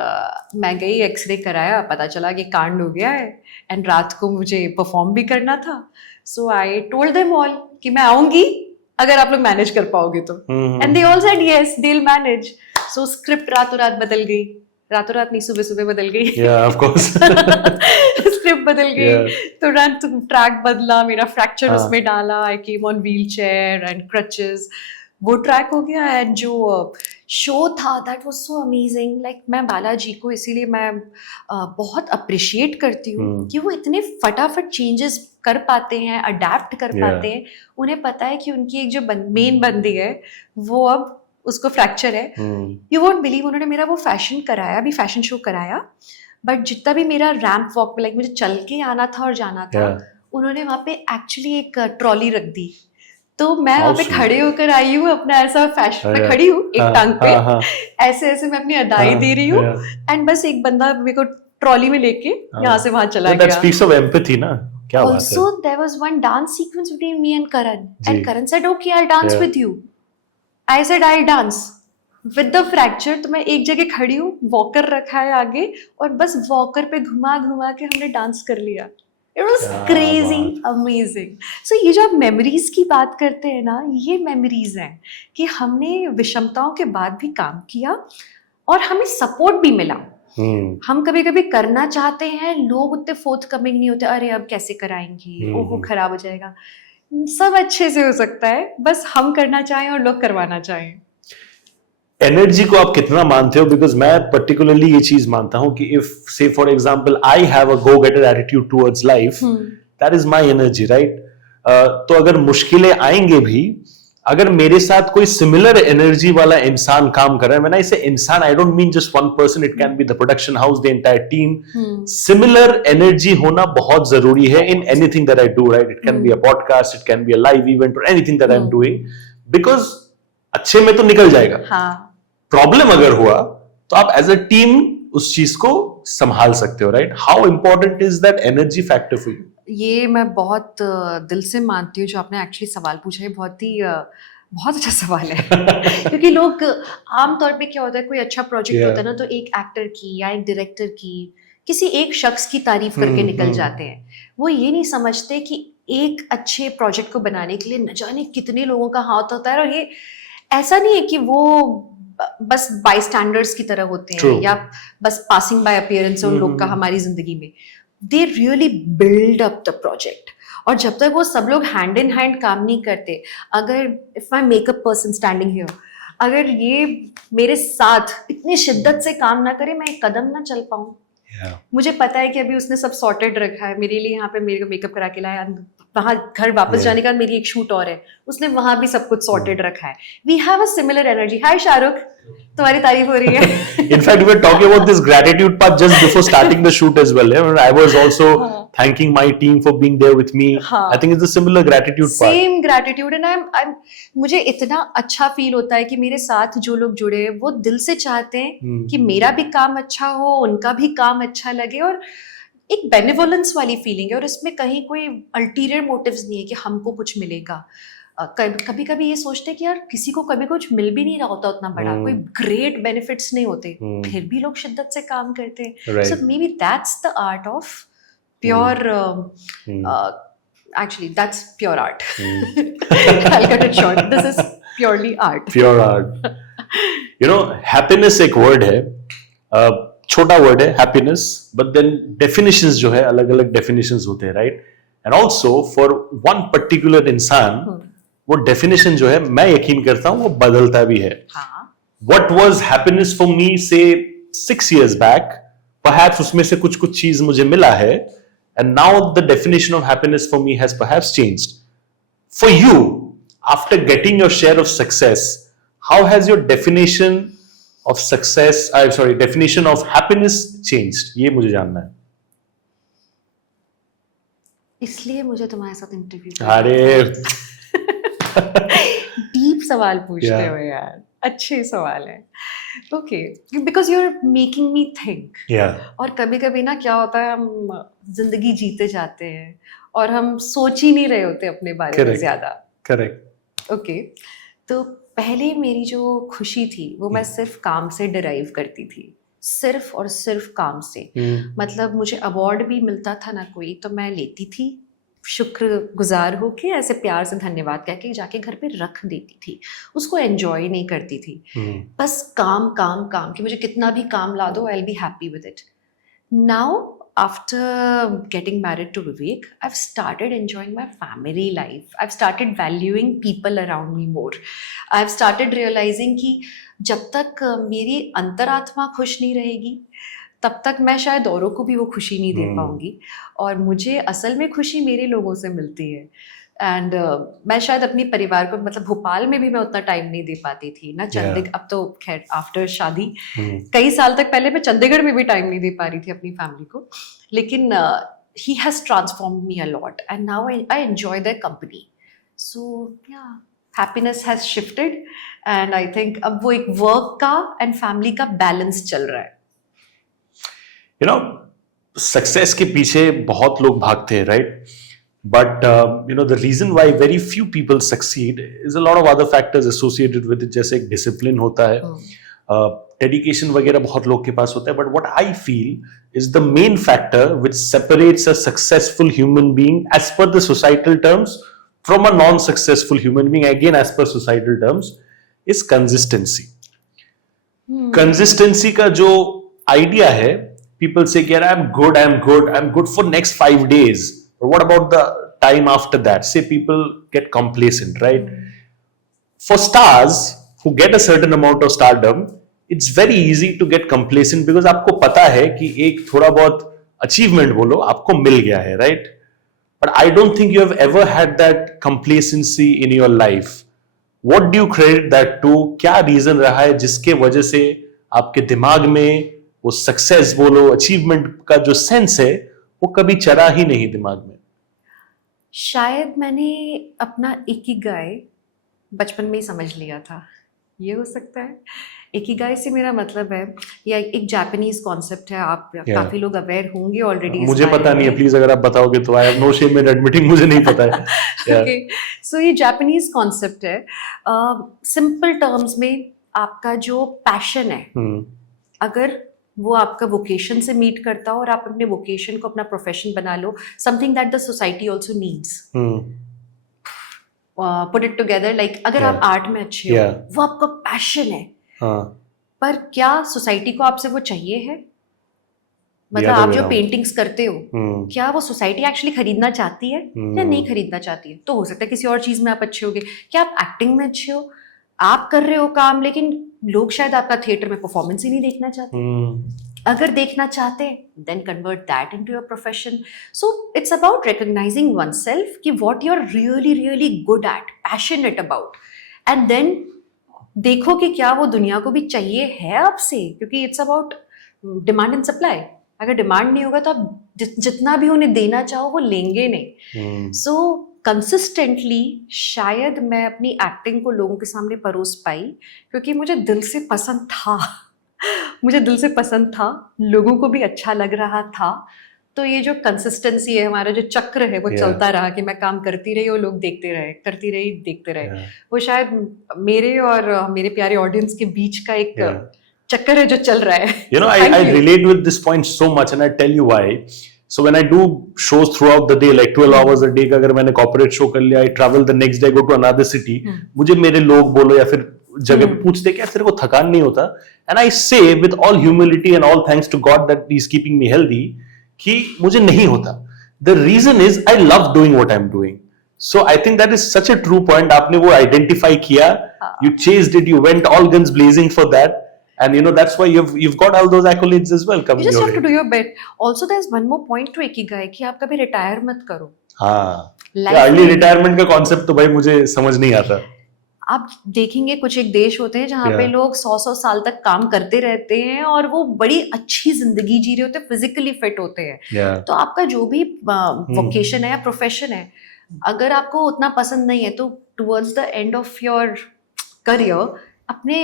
मैं गई, एक्सरे कराया, पता चला कि कांड हो गया है। एंड रात को मुझे परफॉर्म भी करना था। So I told them all कि मैं आऊंगी अगर आप लोग मैनेज कर पाओगे तो। And they all said yes, they will manage. So script रातों रात बदल गई, रातों रात नहीं, सुबह सुबह बदल गई। Yeah, of course. स्क्रिप्ट बदल गई। Yeah. तुरंत ट्रैक बदला, मेरा फ्रैक्चर हाँ. उसमें डाला। I came on wheelchair and crutches, वो ट्रैक हो गया। एंड जो शो था that was so amazing. Like मैं बालाजी को इसीलिए मैं बहुत अप्रिशिएट करती हूँ कि वो इतने फटाफट चेंजेस कर पाते हैं, अडेप्ट कर पाते हैं। उन्हें पता है कि उनकी एक जो मेन बंदी है वो अब उसको फ्रैक्चर है। यू वोंट बिलीव, उन्होंने मेरा वो फैशन कराया, भी फैशन शो कराया, बट जितना भी मेरा रैंप वॉक पे, लाइक मुझे चल के आना था और जाना था, उन्होंने वहाँ पे एक्चुअली एक ट्रॉली रख दी। तो मैं वहाँ पे खड़े होकर आई हूँ, अपना ऐसा फैशन में खड़ी हूँ, एक टांग पे ऐसे ऐसे मैं अपनी अदाई दे रही हूँ। एंड बस एक बंदा मेरे को ट्रॉली में लेके यहाँ से वहाँ चला गया। That speaks of empathy, ना? क्या बात है? Also, there was one dance sequence between me and Karan, and Karan said, "Okay, I'll dance with you." I said, "I'll dance." With the fracture, तो मैं एक जगह खड़ी हूँ, वॉकर रखा है आगे, और बस वॉकर पे घुमा घुमा के हमने डांस कर लिया। It was crazy, amazing. So ये जो आप मेमोरीज की बात करते हैं ना, ये मेमोरीज हैं कि हमने विषमताओं के बाद भी काम किया और हमें सपोर्ट भी मिला। हम कभी कभी करना चाहते हैं, लोग उतने फोर्थ कमिंग नहीं होते, अरे अब कैसे कराएंगे, ओहो खराब हो जाएगा। सब अच्छे से हो सकता है, बस हम करना चाहें और लोग करवाना चाहें। एनर्जी को आप कितना मानते हो? बिकॉज मैं पर्टिकुलरली ये चीज मानता हूं कि इफ से for example I have a go getter attitude towards life, that is my energy, right? तो अगर मुश्किलें आएंगे भी, अगर मेरे साथ कोई सिमिलर एनर्जी वाला इंसान काम कर रहा है, व्हेन आई से इंसान, I don't mean just one person, it can be the production house, the entire team. Similar energy होना बहुत जरूरी है in anything that I do, right? It can be a podcast, it can be a live event, और anything that I am doing, because अच्छे में तो निकल जाएगा। प्रॉब्लम अगर हुआ तो आप एज अ टीम उस चीज को संभाल सकते हो, right? How important is that energy factor for you? ये मैं बहुत दिल से मानती हूँ जो आपने एक्चुअली सवाल पूछा है, बहुत अच्छा सवाल है। क्योंकि लोग आमतौर पे क्या होता है, कोई अच्छा प्रोजेक्ट होता है ना, तो एक एक्टर की या एक डायरेक्टर की, किसी एक शख्स की तारीफ करके निकल जाते हैं। वो ये नहीं समझते कि एक अच्छे प्रोजेक्ट को बनाने के लिए न जाने कितने लोगों का हाथ होता है। और ये ऐसा नहीं है कि वो बस बाय स्टैंडर्ड्स की तरह होते हैं या बस पासिंग बाय अपीयरेंस उन लोग का हमारी जिंदगी में। They really build up the project. और जब तक वो सब लोग हैंड इन हैंड काम नहीं करते, अगर if my makeup person standing here, अगर ये मेरे साथ इतनी शिद्दत से काम ना करे, मैं एक कदम ना चल पाऊँ। मुझे पता है कि अभी उसने सब सॉर्टेड रखा है मेरे लिए, यहाँ पे मेरे को मेकअप करा के लाया, वहां घर वापस जाने का मेरी एक शूट और है, उसने वहां भी सब कुछ सॉर्टेड रखा है। We have a similar energy. Hi Shahrukh, तुम्हारी तारीफ हो रही है। In fact, we were talking about this gratitude part just before starting the shoot as well. I was also thanking my team for being there with me. I think it's a similar gratitude part. Same gratitude, and I'm मुझे इतना अच्छा फील होता है कि मेरे साथ जो लोग जुड़े हैं वो दिल से चाहते हैं कि मेरा भी काम अच्छा हो, उनका भी काम अच्छा लगे, और एक बेनिवोलेंस वाली फीलिंग है। और इसमें कहीं कोई अल्टीरियर मोटिव्स नहीं है कि हमको कुछ मिलेगा। कभी कभी ये सोचते हैं कि यार किसी को कभी कुछ मिल भी नहीं रहा होता उतना बड़ा, कोई ग्रेट बेनिफिट्स नहीं होते, फिर भी लोग शिद्दत से काम करते हैं। So maybe that's the art of pure, actually that's pure art. I'll cut it short. This is purely art. Pure art. You know, happiness एक word है, छोटा word है happiness, but then definitions जो है अलग अलग definitions होते हैं, right? And also for one particular इंसान वो definition जो है, मैं यकीन करता हूँ वो बदलता भी है। What was happiness for me say 6 years back, perhaps उसमें से कुछ चीज मुझे मिला है, and now the definition of happiness for me has perhaps changed. For you, after getting your share of success, how has your definition of success, definition of happiness changed? ये मुझे जानना है। इसलिए मुझे तुम्हारे साथ इंटरव्यू अरे डीप सवाल पूछते Yeah. हो यार, अच्छे सवाल है। Okay, because you are making me think. या और कभी कभी ना क्या होता है, हम जिंदगी जीते जाते हैं और हम सोच ही नहीं रहे होते अपने बारे में Correct. ज्यादा। करेक्ट ओके, तो पहले मेरी जो खुशी थी वो मैं सिर्फ काम से डिराइव करती थी, सिर्फ और सिर्फ काम से। मतलब मुझे अवार्ड भी मिलता था ना कोई, तो मैं लेती थी, शुक्रगुजार होके ऐसे प्यार से धन्यवाद कह के जाके घर पे रख देती थी, उसको एंजॉय नहीं करती थी। बस काम काम काम, कि मुझे कितना भी काम ला दो, I will be happy with it. Now after getting married to Vivek, I've started enjoying my family life. I've started valuing people around me more. I've started realizing कि जब तक मेरी अंतरात्मा खुश नहीं रहेगी तब तक मैं शायद औरों को भी वो खुशी नहीं दे पाऊंगी। और मुझे असल में खुशी मेरे लोगों से मिलती है। एंड मैं शायद अपनी परिवार को, मतलब भोपाल में भी मैं उतना टाइम नहीं दे पाती थी ना, चंडीगढ़, अब तो खैर आफ्टर शादी कई साल तक पहले मैं चंडीगढ़ में भी टाइम नहीं दे पा रही थी अपनी फैमिली को। लेकिन he has transformed me a lot and now I enjoy their company. So yeah, happiness has shifted and I think अब वो एक वर्क का एंड फैमिली का बैलेंस चल रहा है। यू नो, सक्सेस के पीछे बहुत लोग भागते हैं, right? But you know, the reason why very few people succeed is a lot of other factors associated with it. जैसे एक डिसिप्लिन होता है, डेडिकेशन वगैरह बहुत लोग के पास होता है, but what I feel is the main factor which separates a successful human being as per the societal terms from a non successful human being, again as per societal terms, is consistency. Consistency का जो आइडिया है, people say, yeah, I'm good for next 5 days. But what about the time after that? Say people get complacent, right? For stars who get a certain amount of stardom, it's very easy to get complacent because आपको पता है कि एक थोड़ा बहुत achievement बोलो आपको मिल गया है, right? But I don't think you have ever had that complacency in your life. What do you credit that to? क्या reason रहा है जिसके वजह से आपके दिमाग में वो सक्सेस बोलो, अचीवमेंट का जो सेंस है वो कभी चढ़ा ही नहीं दिमाग में? शायद मैंने अपना इकिगाई बचपन में ही समझ लिया था, ये हो सकता है। इकिगाई से मेरा मतलब है, या एक जापानीज कॉन्सेप्ट है, आप काफी लोग अवेयर होंगे ऑलरेडी। मुझे पता नहीं है, प्लीज अगर आप बताओगे तो। I have no shame in admitting मुझे नहीं पता है। ओके, सो ये जापानीज कॉन्सेप्ट है। सिंपल टर्म्स में आपका जो पैशन है, अगर वो आपका वोकेशन से मीट करता हो और आप अपने वोकेशन को अपना प्रोफेशन बना लो, something that the society also needs, put it together, like अगर आप आर्ट में अच्छे हो, वो आपका पैशन है, पर क्या सोसाइटी को आपसे वो चाहिए है? मतलब आप जो पेंटिंग्स करते हो, क्या वो सोसाइटी एक्चुअली खरीदना चाहती है या नहीं खरीदना चाहती है? तो हो सकता है किसी और चीज में आप अच्छे होगे। क्या आप एक्टिंग में अच्छे हो, आप कर रहे हो काम, लेकिन लोग शायद आपका थिएटर में परफॉर्मेंस ही नहीं देखना चाहते। अगर देखना चाहते then convert that into your profession. So it's about recognising oneself कि what you are really really good at, passionate about, and then देखो कि क्या वो दुनिया को भी चाहिए है आपसे, क्योंकि it's about demand and supply. अगर डिमांड नहीं होगा तो आप जितना भी उन्हें देना चाहो वो लेंगे नहीं। सो कंसिस्टेंटली शायद मैं अपनी एक्टिंग को लोगों के सामने परोस पाई, क्योंकि मुझे दिल से पसंद था मुझे दिल से पसंद था, लोगों को भी अच्छा लग रहा था। तो ये जो कंसिस्टेंसी है, हमारा जो चक्र है, वो चलता रहा कि मैं काम करती रही और लोग देखते रहे, करती रही, देखते रहे। वो शायद मेरे और मेरे प्यारे ऑडियंस के बीच का एक चक्कर है जो चल रहा है। You know, I relate with this point so much, and I tell you why. So when I do shows throughout the day, like 12 hours a day का अगर मैंने corporate show कर लिया, I travel the next day, go to another city, मुझे मेरे लोग बोलो या फिर जगह पूछते क्या तेरे को थकान नहीं होता, and I say with all humility and all thanks to God that He's keeping me healthy, कि मुझे नहीं होता. The reason is I love doing what I'm doing. So I think that is such a true point. आपने वो identify किया, you chased it, you went all guns blazing for that. And you know, that's why you've got all those accolades as well coming your way. You just have to do your bit. Also, there's one more point to Ikigai कि आप कभी retire मत करो. हाँ, early retirement का concept तो भाई मुझे समझ नहीं आता. आप देखेंगे कुछ एक देश होते हैं जहाँ पे Yeah. लोग 100 साल तक काम करते रहते हैं और वो बड़ी अच्छी जिंदगी जी रहे होते हैं, फिजिकली फिट होते हैं। Yeah. तो आपका जो भी वोकेशन है या प्रोफेशन है, अगर आपको उतना पसंद नहीं है तो towards the end of your career अपनी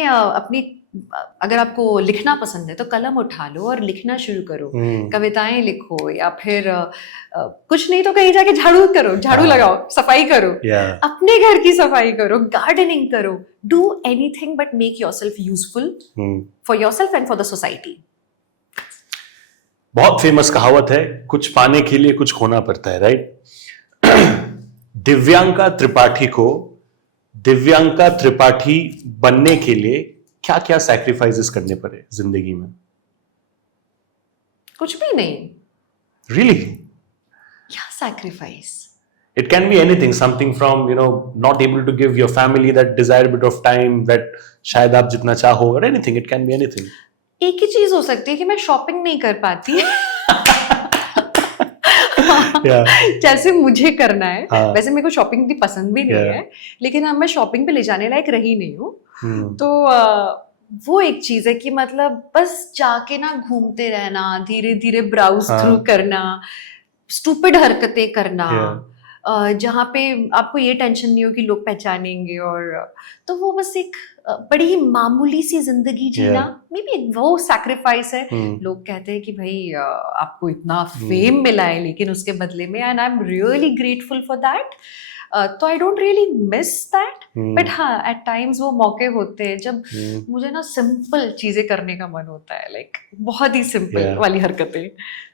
अगर आपको लिखना पसंद है तो कलम उठा लो और लिखना शुरू करो, कविताएं लिखो, या फिर कुछ नहीं तो कहीं जाके झाड़ू लगाओ, सफाई करो, Yeah. अपने घर की सफाई करो, गार्डनिंग करो, do anything but make yourself useful for yourself and for the society. बहुत फेमस कहावत है, कुछ पाने के लिए कुछ खोना पड़ता है, राइट? दिव्यांका त्रिपाठी बनने के लिए क्या क्या सैक्रिफाइसेस करने पड़े जिंदगी में? कुछ भी नहीं। Really? क्या sacrifice? It can be anything, something from, not able to give your family that desired bit of time that शायद आप जितना चाहो, or anything, it can be anything. एक ही चीज हो सकती है कि मैं शॉपिंग नहीं कर पाती। Yeah. जैसे मुझे करना है, हाँ. वैसे मेरे को शॉपिंग इतनी पसंद भी नहीं Yeah. है, लेकिन अब मैं शॉपिंग पे ले जाने लायक रही नहीं हूँ। तो वो एक चीज है कि मतलब बस जाके ना घूमते रहना, धीरे धीरे ब्राउज थ्रू करना, स्टूपिड हरकतें करना, जहाँ पे आपको ये टेंशन नहीं हो कि लोग पहचानेंगे, और तो वो बस एक बड़ी ही मामूली सी जिंदगी जीना, मे बी वो सैक्रिफाइस है। लोग कहते हैं कि भाई आपको इतना फेम मिला है, लेकिन उसके बदले में, and I am really grateful for that, तो I don't really miss that, but हाँ एट टाइम्स वो मौके होते हैं जब मुझे ना सिंपल चीजें करने का मन होता है, लाइक बहुत ही सिंपल वाली हरकतें,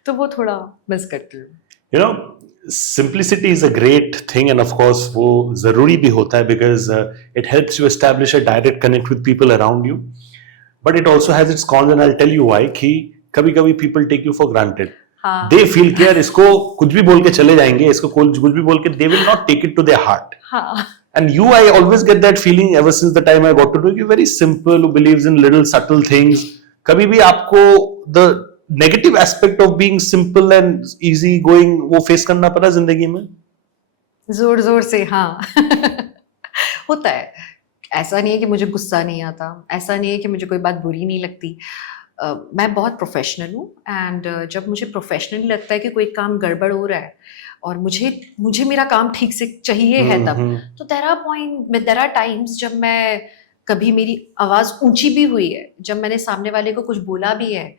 तो वो थोड़ा मिस करती हूँ। Simplicity is a great thing, and of course वो जरूरी भी होता है, because it helps you establish a direct connect with people around you, but it also has its cons, and I'll tell you why, कि कभी-कभी people take you for granted. हाँ. They feel कि यार इसको कुछ भी बोल के चले जाएंगे, इसको कुछ भी बोल के, they will not take it to their heart. हाँ. And I always get that feeling ever since the time I got to know you, very simple, who believes in little subtle things. कभी भी आपको the negative aspect of being simple and easy going वो फेस करना पड़ा जिंदगी में? जोर जोर से, हाँ। होता है। ऐसा नहीं है कि मुझे गुस्सा नहीं आता, ऐसा नहीं है कि मुझे कोई बात बुरी नहीं लगती। मैं बहुत प्रोफेशनल हूँ, एंड जब मुझे प्रोफेशनली लगता है कि कोई काम गड़बड़ हो रहा है और मुझे मेरा काम ठीक से चाहिए है, तब तो देयर आर टाइम्स जब मैं, कभी मेरी आवाज ऊंची भी हुई है, जब मैंने सामने वाले को कुछ बोला भी है।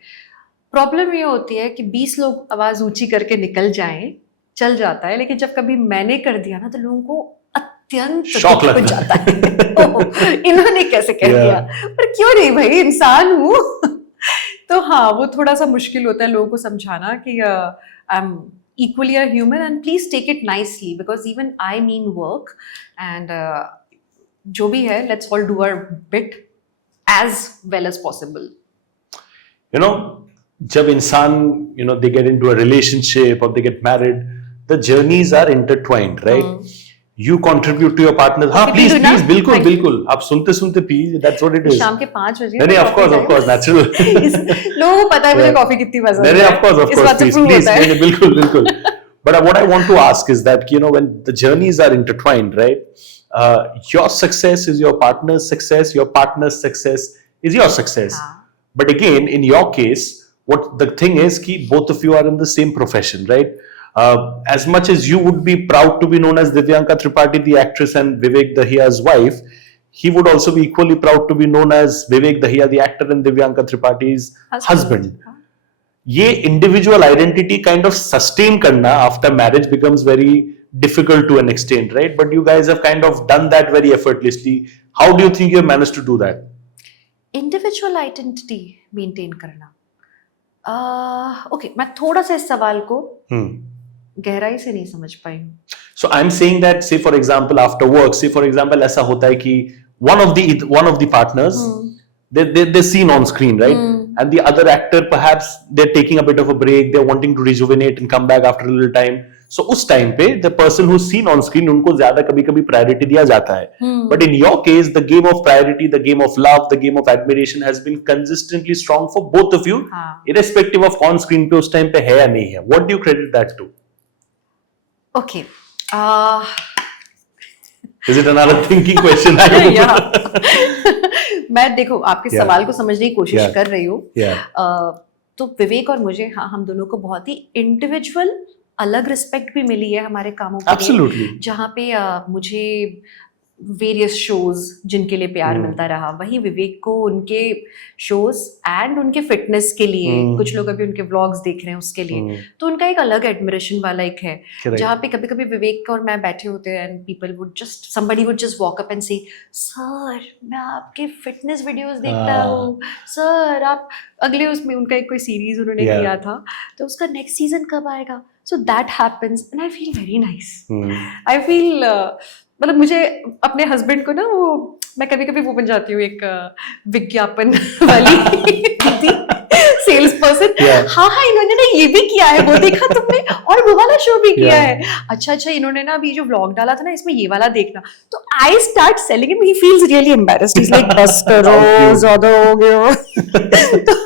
प्रॉब्लम ये होती है कि 20 लोग आवाज ऊंची करके निकल जाएं, चल जाता है, लेकिन जब कभी मैंने कर दिया ना तो लोगों को अत्यंत शौक दुख हो जाता है। इन्होंने कैसे कह दिया, पर क्यों नहीं भाई, इंसान हूँ। तो हाँ, वो थोड़ा सा मुश्किल होता है लोगों को समझाना कि I am equally a human and please take it nicely, because even I mean work, and जो भी है, let's all do our bit as well as possible. जब इंसान they get into a relationship or they get married, the journeys are intertwined, right? You contribute to your partner. हाँ, please, बिल्कुल, आप सुनते please, that's what it is. शाम के 5 बजे। नहीं, of course, natural. लोगों को पता है मुझे कॉफी कितनी पसंद है। नहीं, of course, please, नहीं, बिल्कुल. But what I want to ask is that, when the journeys are intertwined, right? Your success is your partner's success, your partner's success is your success. But again, in your case, what the thing is, ki both of you are in the same profession, right? As much as you would be proud to be known as Divyanka Tripathi, the actress, and Vivek Dahiya's wife, he would also be equally proud to be known as Vivek Dahiya, the actor, and Divyanka Tripathi's husband. ये individual identity kind of sustain karna after marriage becomes very difficult to an extent, right? But you guys have kind of done that very effortlessly. How do you think you have managed to do that? Individual identity maintain करना। Okay, मैं थोड़ा सा इस सवाल को गहराई से नहीं समझ पाई हूँ। So I'm saying that, say for example, after work, say for example, ऐसा होता है कि one of the partners, they're seen on screen, right? And the other actor, perhaps they're taking a bit of a break, they're wanting to rejuvenate and come back after a little time. So उस time पे the person who's seen on screen, उनको ज्यादा कभी-कभी priority दिया जाता है. But in your case, the game of priority, the game of love, the game of admiration has been consistently strong for both of you, irrespective of on screen पे उस time पे है या नहीं है. What do you credit that to? Okay. Is it another thinking question? मैं देखो आपके Yeah. सवाल को समझने की कोशिश Yeah. कर रही हूँ। Yeah. तो विवेक और मुझे, हाँ, हम दोनों को बहुत ही इंडिविजुअल अलग रिस्पेक्ट भी मिली है हमारे कामों के लिए, Absolutely. जहाँ पे मुझे वेरियस शोज जिनके लिए प्यार Hmm. मिलता रहा, वही विवेक को उनके शोज एंड उनके फिटनेस के लिए, Hmm. कुछ लोग अभी उनके व्लॉग्स देख रहे हैं उसके लिए, Hmm. तो उनका एक अलग एडमिरेशन वाला एक है, Correct. जहाँ पे कभी कभी विवेक और मैं बैठे होते हैं and people would just, somebody would just walk up and से, सर मैं आपके फिटनेस वीडियोस देखता Ah. हूँ, सर आप अगले उसमें उनका एक कोई सीरीज उन्होंने Yeah. किया था, तो उसका नेक्स्ट सीजन कब आएगा, so that happens and I feel very nice. Hmm. I feel मतलब मुझे अपने हस्बैंड को ना, वो मैं कभी कभी वो बन जाती हूँ एक विज्ञापन वाली सेल्स पर्सन। Yeah. हाँ हाँ, इन्होंने ना ये भी किया है, वो देखा तुमने, और वो वाला शो भी किया Yeah. है, अच्छा अच्छा, इन्होंने ना अभी जो व्लॉग डाला था ना, इसमें ये वाला देखना, तो I start selling him, he feels really embarrassed, he is like बस करो, How cute. ज्यादा हो गया। तो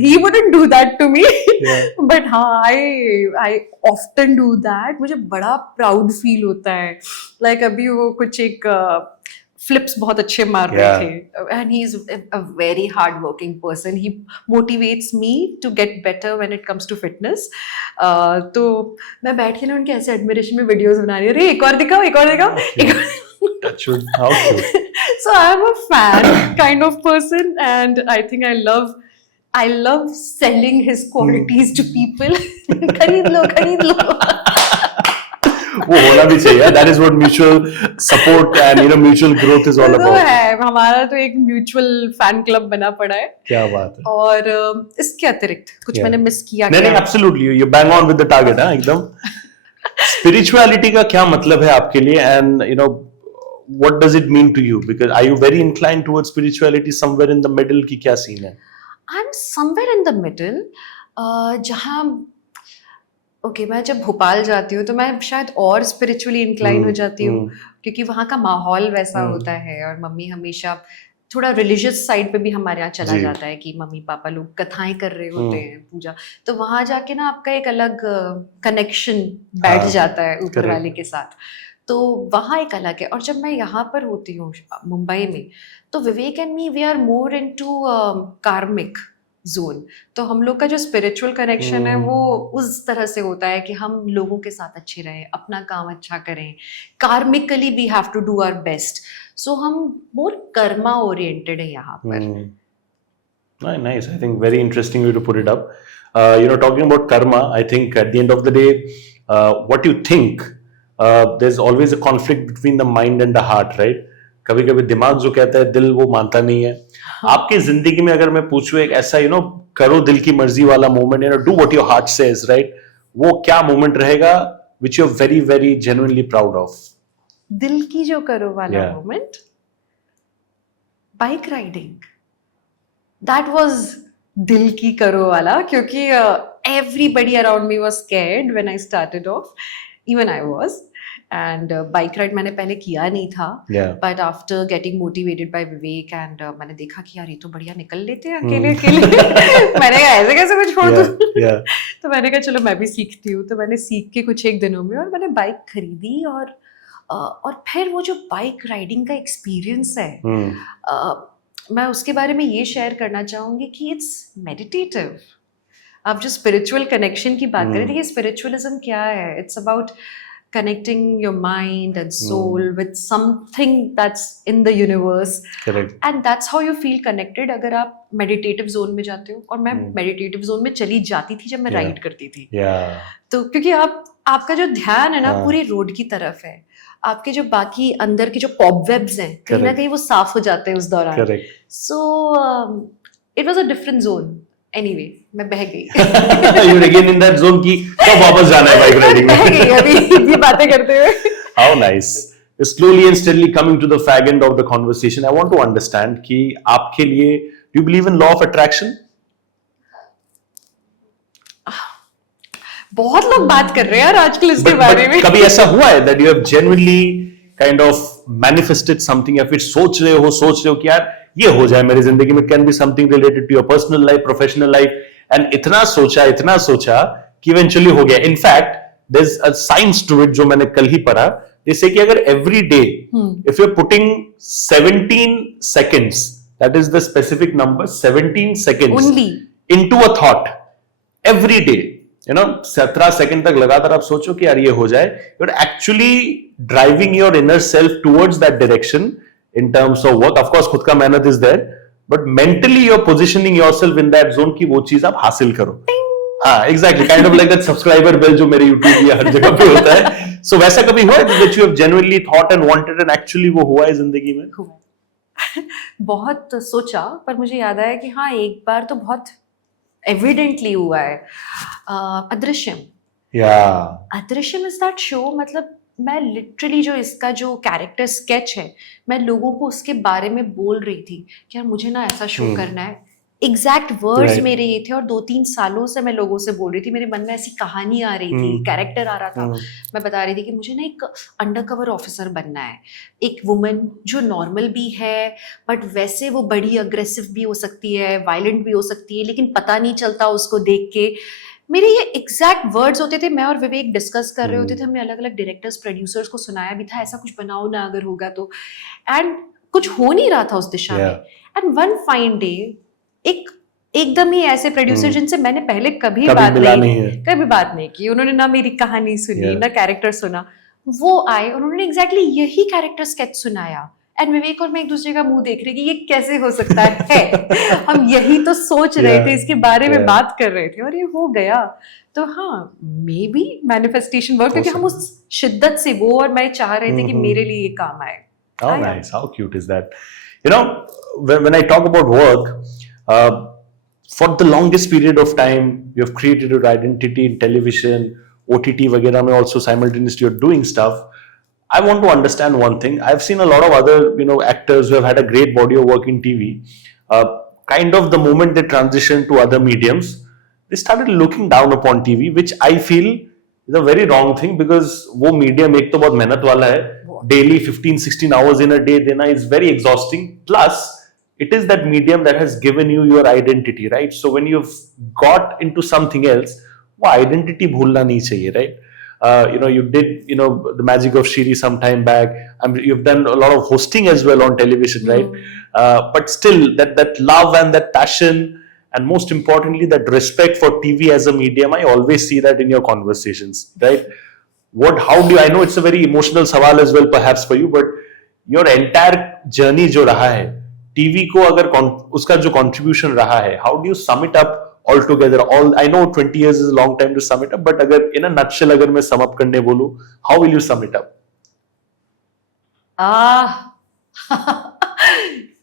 he wouldn't do that to me. Yeah. But हाँ, I often do that. मुझे बड़ा प्राउड फील होता है, लाइक अभी वो कुछ एक फ्लिप्स बहुत अच्छे मार रहे Yeah. थे, and he is a very hard working person. He motivates me to get better when it comes to fitness. तो मैं बैठ के ना उनके ऐसे एडमिरेशन में वीडियोस बना रही हूँ, अरे एक और दिखाओ, एक और दिखाओ, एक और। Touch wood. How cute. So I'm a fan kind of person, and I think I love selling his qualities to people. खरीद लो। वो होना भी चाहिए. That is what mutual support and mutual growth is all तो about. है, हमारा तो एक म्यूचुअल फैन क्लब बना पड़ा है, क्या बात है. और इसके अतिरिक्त कुछ Yeah. मैंने मिस किया नहीं क्या? नहीं, absolutely. You bang on with the target, हाँ, एकदम. Spirituality का क्या मतलब है आपके लिए, and what does it mean to you? Because are you very inclined towards spirituality, somewhere in the middle की क्या scene है? I'm somewhere in the middle. जहाँ ओके, मैं जब भोपाल जाती हूँ तो मैं शायद और स्पिरिचुअली इंक्लाइन हो जाती हूँ, क्योंकि वहाँ का माहौल वैसा होता है, और मम्मी हमेशा थोड़ा रिलीजियस साइड पे भी हमारे यहाँ चला जी. जाता है कि मम्मी पापा लोग कथाएं कर रहे होते हैं, पूजा, तो वहाँ जाके ना आपका एक अलग कनेक्शन बैठ हाँ, जाता है ऊपर correct. वाले के साथ, तो वहाँ एक अलग है। और जब मैं यहाँ पर होती हूँ मुंबई में, तो Vivek and me we are more into karmic zone, तो हम लोग का जो स्पिरिचुअल कनेक्शन है वो उस तरह से होता है कि हम लोगों के साथ अच्छे रहें, अपना काम अच्छा करें, karmically we have to do our best, so हम मोर कर्मा ओरिएंटेड है यहाँ पर। Nice. I think very interesting way to put it up. Talking about karma, I think at the end of the day, what you think, there's always a conflict between the mind and the heart, right? कभी कभी दिमाग जो कहता है, दिल वो मानता नहीं है. आपकी जिंदगी में अगर मैं पूछूं एक ऐसा करो दिल की मर्जी वाला moment, do what your heart says, right, वो क्या मोमेंट रहेगा which you're very very genuinely proud of? दिल की जो करो वाला Yeah. Moment, bike riding, that was दिल की करो वाला, क्योंकि everybody around me was scared when I started off, even I was, and bike ride मैंने पहले किया नहीं था, Yeah. But after getting motivated by Vivek and मैंने देखा कि यार ये तो बढ़िया निकल लेते हैं अकेले मैंने कहा ऐसे कैसे मैं छोड़ दूं? Yeah. तो मैंने कहा चलो मैं भी सीखती हूँ, तो मैंने सीख के कुछ एक दिनों में, और मैंने बाइक खरीदी, और फिर वो जो बाइक राइडिंग का एक्सपीरियंस है, मैं उसके बारे में ये शेयर करना चाहूँगी कि इट्स मेडिटेटिव। आप जो स्पिरिचुअल कनेक्शन की बात करें, देखिए स्पिरिचुअलिज्म क्या है, it's about connecting your mind and soul with something that's in the universe. Correct. And that's how you feel connected अगर आप meditative zone में जाते हो, और मैं meditative zone में चली जाती थी जब मैं Yeah. राइड करती थी। Yeah. तो क्योंकि आपका जो ध्यान है ना हाँ. पूरी रोड की तरफ है, आपके जो बाकी अंदर के जो cobwebs हैं कहीं ना Correct. कहीं वो साफ हो जाते हैं उस दौरान। Correct. So it was a different zone. Anyway, मैं बह गई। You're again in that zone की कब वापस जाना है बाइक राइडिंग में? बह गई अभी ये बातें करते हुए। How nice. Slowly and steadily coming to the fag end of the conversation, I want to understand कि आपके लिए, do you believe in law of attraction? बहुत लोग बात कर रहे हैं यार आजकल इसके बारे में। कभी ऐसा हुआ है that you have genuinely kind of manifested something, या फिर सोच रहे हो कि यार ये हो जाए मेरी जिंदगी में, can be something related to your personal life, professional life, and इतना सोचा कि eventually हो गया. In fact, there's a science to it जो मैंने कल ही पढ़ा. जैसे कि अगर every day, if you're putting 17 seconds, that is the specific number, 17 seconds Only. into a thought, every day, 17 second तक लगातार आप सोचो कि यार ये हो जाए, you're actually driving your inner self towards that direction in terms of work. Of course, खुद का मेहनत is there, but mentally you're positioning yourself in that zone कि वो चीज आप हासिल करो. हाँ, exactly, kind of like that subscriber bell जो मेरे YouTube या हर जगह पे होता है. So वैसा कभी हुआ है that you have genuinely thought and wanted and actually वो हुआ है जिंदगी में? बहुत सोचा, पर मुझे याद आया कि हाँ, एक बार तो बहुत एविडेंटली हुआ है. अदृश्यम. अदृश्यम इज दैट शो. मतलब मैं लिटरली इसका जो कैरेक्टर स्केच है, मैं लोगों को उसके बारे में बोल रही थी कि यार मुझे ना ऐसा शो करना है. एग्जैक्ट वर्ड्स मेरे ये थे, और 2-3 सालों से मैं लोगों से बोल रही थी. मेरे मन में ऐसी कहानी आ रही थी, कैरेक्टर आ रहा था. मैं बता रही थी कि मुझे ना एक अंडरकवर ऑफिसर बनना है, एक वुमन जो नॉर्मल भी है बट वैसे वो बड़ी अग्रेसिव भी हो सकती है, वायलेंट भी हो सकती है, लेकिन पता नहीं चलता उसको देख के. मेरे ये एग्जैक्ट वर्ड्स होते थे. मैं और विवेक डिस्कस कर रहे होते थे, हमने अलग अलग डायरेक्टर्स, प्रोड्यूसर्स को सुनाया भी था, ऐसा कुछ बनाओ ना अगर होगा तो. एंड कुछ हो नहीं रहा था उस दिशा में. एंड वन फाइन डे एकदम ही ऐसे प्रोड्यूसर जिनसे मैंने पहले कभी बात नहीं की, उन्होंने ना मेरी कहानी सुनी, ना कैरेक्टर सुना, वो आए, उन्होंने एग्जैक्टली यही कैरेक्टर स्केच सुनाया. एंड विवेक और मैं एक दूसरे का मुंह देख रहे कि ये कैसे हो सकता है. हम यही तो सोच रहे थे, इसके बारे में बात कर रहे थे, और ये हो गया. तो हाँ, मे बी मैनिफेस्टेशन वर्क, क्योंकि हम उस शिद्दत से, वो और मैं चाह रहे थे कि मेरे लिए ये काम आए. How nice, how cute is that? When I talk about work, for the longest period of time, you have created your identity in television, OTT वगैरह में also simultaneously you're doing stuff. I want to understand one thing. I've seen a lot of other, actors who have had a great body of work in TV. Kind of the moment they transitioned to other mediums, they started looking down upon TV, which I feel is a very wrong thing, because वो medium एक तो बहुत मेहनत वाला है. Daily 15-16 hours in a day देना is very exhausting. Plus, it is that medium that has given you your identity, right? So when you've got into something else, वो identity भूलना नहीं चाहिए, right? You did, the Magic of Shiri some time back. You've done a lot of hosting as well on television, right? But still, that love and that passion, and most importantly, that respect for TV as a medium, I always see that in your conversations, right? How do you, I know it's a very emotional सवाल as well, perhaps for you, but your entire journey जो रहा है, TV को अगर उसका जो contribution रहा है, how do you sum it up all together? I know 20 years is a long time to sum it up, but अगर in a nutshell अगर मैं sum up करने बोलूं, how will you sum it up?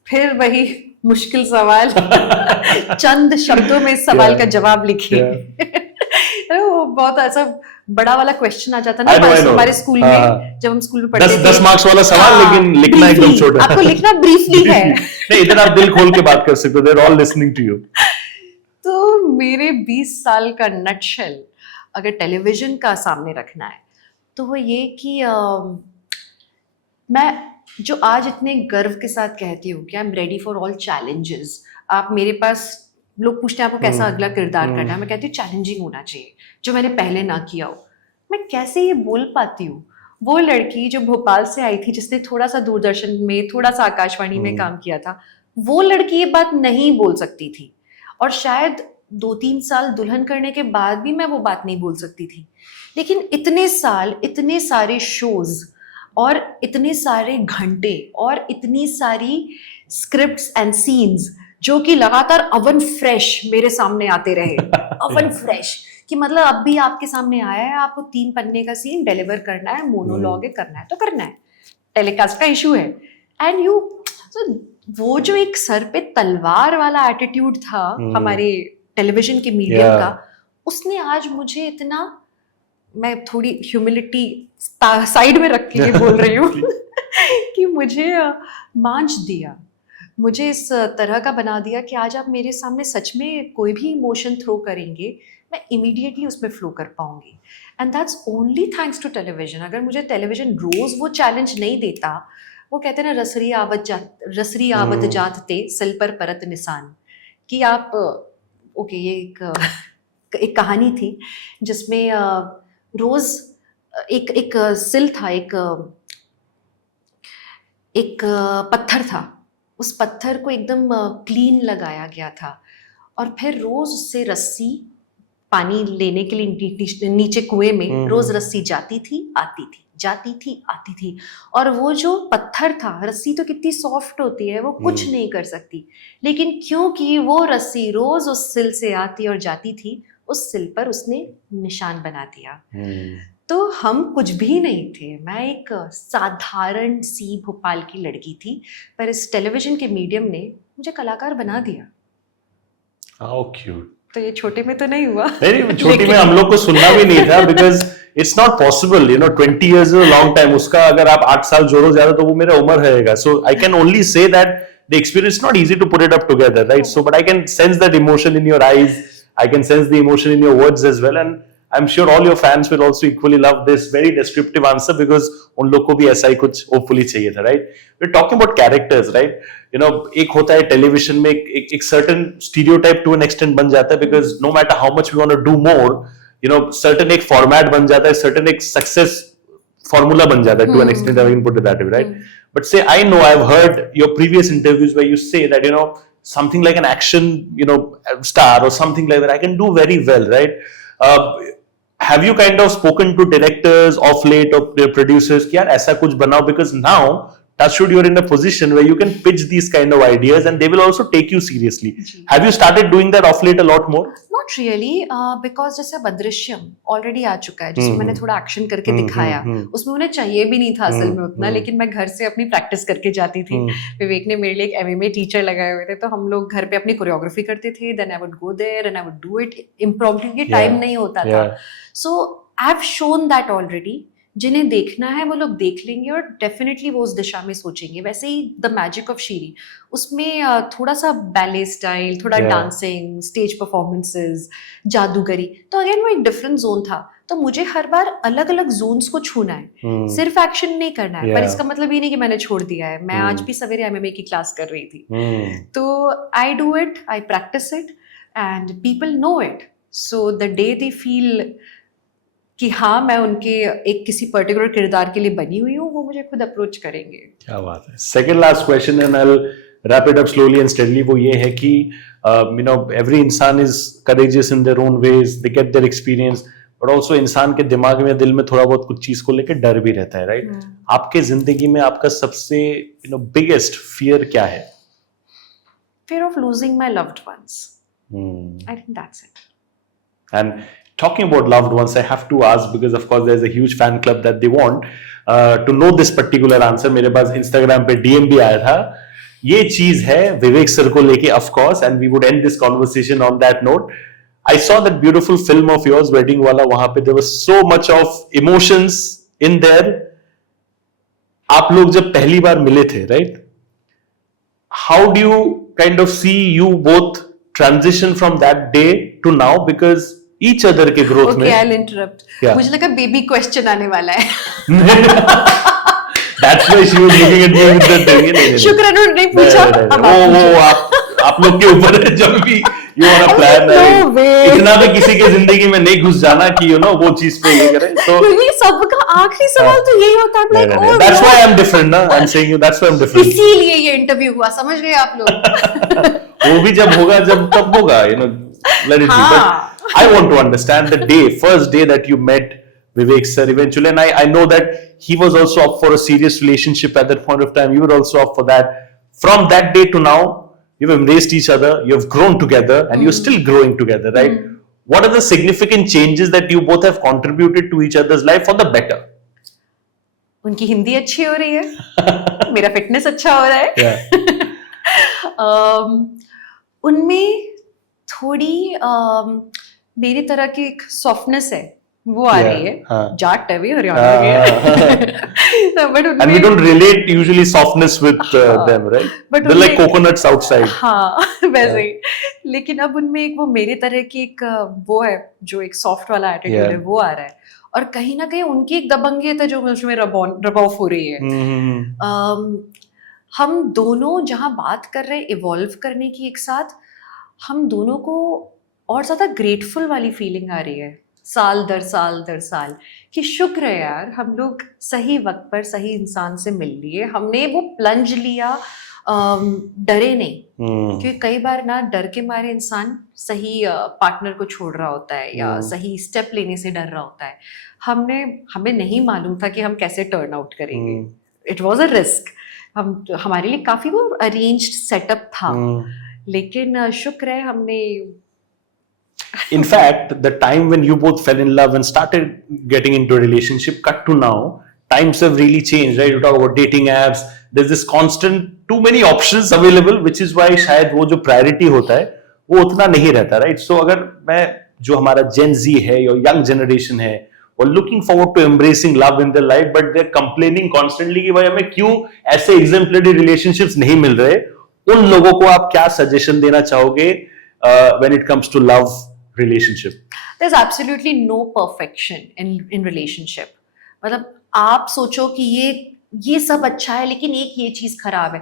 फिर वही मुश्किल सवाल. चंद शब्दों में इस सवाल का जवाब लिखिए. वो बहुत ऐसा बड़ा वाला क्वेश्चन आ जाता ना हमारे स्कूल में, जब हम स्कूल में पढ़ते थे. 10 मार्क्स वाला सवाल, लेकिन लिखना एकदम छोटा. आपको लिखना ब्रीफली है. नहीं, इधर आप दिल खोल के बात कर सकते हो. They're all listening to you. तो मेरे 20 साल का नटशेल अगर टेलीविजन का सामने रखना है, तो वो ये कि मैं जो आज इतने गर्व के साथ कहती हूँ कि I am ready for all challenges. आप मेरे पास, लोग पूछते हैं आपको कैसा अगला किरदार करना है, मैं कहती हूँ चैलेंजिंग होना चाहिए, जो मैंने पहले ना किया हो. मैं कैसे ये बोल पाती हूँ? वो लड़की जो भोपाल से आई थी, जिसने थोड़ा सा दूरदर्शन में, थोड़ा सा आकाशवाणी में काम किया था, वो लड़की ये बात नहीं बोल सकती थी. और शायद 2-3 साल दुल्हन करने के बाद भी मैं वो बात नहीं बोल सकती थी. लेकिन इतने साल, इतने सारे शोज, और इतने सारे घंटे, और इतनी सारी स्क्रिप्ट्स एंड सीन्स जो कि लगातार अवन फ्रेश मेरे सामने आते रहे. अवन फ्रेश कि मतलब अब भी आपके सामने आया है, आपको 3 पन्ने का सीन डिलीवर करना है, मोनोलॉग है, करना है तो करना है, टेलीकास्ट का इशू है. एंड वो जो एक सर पे तलवार वाला एटीट्यूड था हमारे टेलीविजन के मीडियम का, उसने आज मुझे इतना, मैं थोड़ी ह्यूमिलिटी साइड में रख के बोल रही हूँ कि मुझे मांझ दिया, मुझे इस तरह का बना दिया कि आज आप मेरे सामने सच में कोई भी इमोशन थ्रो करेंगे, मैं इमीडिएटली उसमें फ्लो कर पाऊंगी. And that's only thanks to television. अगर मुझे टेलीविजन रोज वो चैलेंज नहीं देता, वो कहते हैं ना, रसरी आवत जात ते सिल पर परत निशान, कि आप ओके, ये एक कहानी थी जिसमें रोज एक सिल था, एक पत्थर था, उस पत्थर को एकदम क्लीन लगाया गया था, और फिर रोज उससे रस्सी पानी लेने के लिए नीचे कुएं में रोज रस्सी जाती थी आती थी, जाती थी आती थी, और वो जो पत्थर था, रस्सी तो कितनी सॉफ्ट होती है, वो कुछ नहीं कर सकती, लेकिन क्योंकि वो रस्सी रोज उस सिल से आती और जाती थी, उस सिल पर उसने निशान बना दिया। तो हम कुछ भी नहीं थे, मैं एक साधारण सी भोपाल की लड़की थी, पर इस टेलीविजन के मीडियम ने मुझे कलाकार बना दिया। How cute. तो ये छोटे में तो नहीं हुआ। नहीं, छोटी में हम लोग को सुनना भी नहीं था, because it's not possible, 20 years is a long time. उसका अगर आप 8 साल जोड़ो ज्यादा तो वो मेरा उम्र रहेगा। So I can only say that the experience is not easy to put it up together, right? So but I can sense that emotion in your eyes, I can sense the emotion in your words as well, and I'm sure all your fans will also equally love this very descriptive answer, because उन लोग को भी ऐसा ही कुछ hopefully चाहिए था, right? We're talking about characters, right? एक होता है टेलीविजन में एक certain stereotype to an extent बन जाता है, because no matter how much we want to do more, certain एक format बन जाता है, certain एक success formula बन जाता है to an extent, I can put it that way, right? But say, I know I've heard your previous interviews where you say that, something like an action, star or something like that, I can do very well, right? Have you kind of spoken to directors of late or producers कि यार ऐसा कुछ बनाओ, because now touch wood, you're in a position where you can pitch these kind of ideas and they will also take you seriously. Have you started doing that of late a lot more? Not really, because जैसे अब अदृश्यम ऑलरेडी आ चुका है, जिसमें मैंने थोड़ा एक्शन करके दिखाया, उसमें उन्हें चाहिए भी नहीं था असल में उतना, लेकिन मैं घर से अपनी प्रैक्टिस करके जाती थी। विवेक ने मेरे लिए एक MMA टीचर लगाए हुए थे, तो हम लोग घर पे अपनी कोरियोग्राफी करते थे, then I would go there and I would do it impromptu, ये टाइम नहीं होता था। So I have shown that already. जिन्हें देखना है वो लोग देख लेंगे और डेफिनेटली वो उस दिशा में सोचेंगे। वैसे ही द मैजिक ऑफ शीरी, उसमें थोड़ा सा बैले स्टाइल, थोड़ा डांसिंग, स्टेज परफॉर्मेंसेस, जादूगरी, तो अगेन वो एक डिफरेंट जोन था। तो मुझे हर बार अलग अलग जोन्स को छूना है, सिर्फ एक्शन नहीं करना है। पर इसका मतलब ये नहीं कि मैंने छोड़ दिया है। मैं आज भी सवेरे MMA की क्लास कर रही थी, तो आई do it, I practice it and people know it. So the day they feel कि हाँ मैं उनके एक किसी पर्टिकुलर किरदार के लिए बनी हुई हूँ, वो मुझे खुद अप्रोच करेंगे। क्या बात है। Second last question and I will wrap it up slowly and steadily, वो ये है कि एवरी इंसान is courageous in their own ways, they get their experience, but also इंसान के दिमाग में, दिल में थोड़ा बहुत कुछ चीज को लेकर डर भी रहता है, राइट? आपके जिंदगी में आपका सबसे बिगेस्ट फियर क्या है? Fear of losing my loved ones. I think that's it. And talking about loved ones, I have to ask, because of course there's a huge fan club that they want to know this particular answer. मेरे पास Instagram पे DM भी आया था, ये चीज है विवेक सर को लेके, of course, and we would end this conversation on that note. I saw that beautiful film of yours, Wedding वाला, वहां पे there was so much of emotions in there. आप लोग जब पहली बार मिले थे, right? How do you kind of see you both transition from that day to now, because each other के growth में? Okay, I'll interrupt. मुझे लगा बेबी क्वेश्चन आने वाला है। That's why she was looking at me with that thing. शुक्र नहीं पूछा। वो आप लोग के ऊपर है, जब भी you want to plan, इतना भी किसी के जिंदगी में नहीं घुस जाना कि वो चीज पे ये करे। तो ये सबका आखिरी सवाल तो यही होता है। That's why I'm different, ना? I'm saying you, that's why I'm different. इसीलिए ये इंटरव्यू हुआ, समझ गए आप लोग? वो भी जब होगा, जब तब होगा, let it be. But I want to understand the first day that you met Vivek sir eventually, and I know that he was also up for a serious relationship at that point of time. You were also up for that. From that day to now, you've embraced each other, you've grown together, and you're still growing together, right? What are the significant changes that you both have contributed to each other's life for the better? उनकी हिंदी अच्छी हो रही है, मेरा फिटनेस अच्छा हो रहा है। उनमें थोड़ी मेरी तरह की एक सॉफ्टनेस है, वो आ रही है। जाट है भी हरियाणा के, but and we don't relate usually softness with them, right? But they're like coconuts outside. हाँ वैसे ही, लेकिन अब उनमें एक वो मेरी तरह की एक वो है, जो एक सॉफ्ट वाला एटीट्यूड है, वो आ रहा है। और कहीं ना कहीं उनकी एक दबंगियत है जो मुझमें रब ऑफ हो रही है। हम दोनों जहाँ बात कर रहे हैं इवॉल्व करने की एक साथ, हम दोनों को और ज्यादा ग्रेटफुल वाली फीलिंग आ रही है। साल दर साल कि शुक्र है यार हम लोग सही वक्त पर सही इंसान से मिल लिए, हमने वो प्लंज लिया, डरे नहीं। क्योंकि कई बार ना डर के मारे इंसान सही पार्टनर को छोड़ रहा होता है या सही स्टेप लेने से डर रहा होता है। हमें नहीं मालूम था कि हम कैसे टर्न आउट करेंगे। It was a risk. हमारे लिए काफी वो अरेंज्ड सेटअप था, लेकिन शुक्र है हमने। In fact, the time when you both fell in love and started getting into a relationship, cut to now, times have really changed, right? You talk about dating apps. There's this constant, too many options available, which is why शायद वो जो priority होता है वो उतना नहीं रहता, right? So अगर मैं जो हमारा Gen Z है या young generation है, और looking forward to embracing love in their life, but they're complaining constantly कि भाई हमें क्यों ऐसे exemplary relationships नहीं मिल रहे, उन लोगों को आप क्या suggestion देना चाहोगे when it comes to love relationship? There's absolutely no perfection in relationship. मतलब आप सोचो कि ये सब अच्छा है लेकिन एक ये चीज खराब है।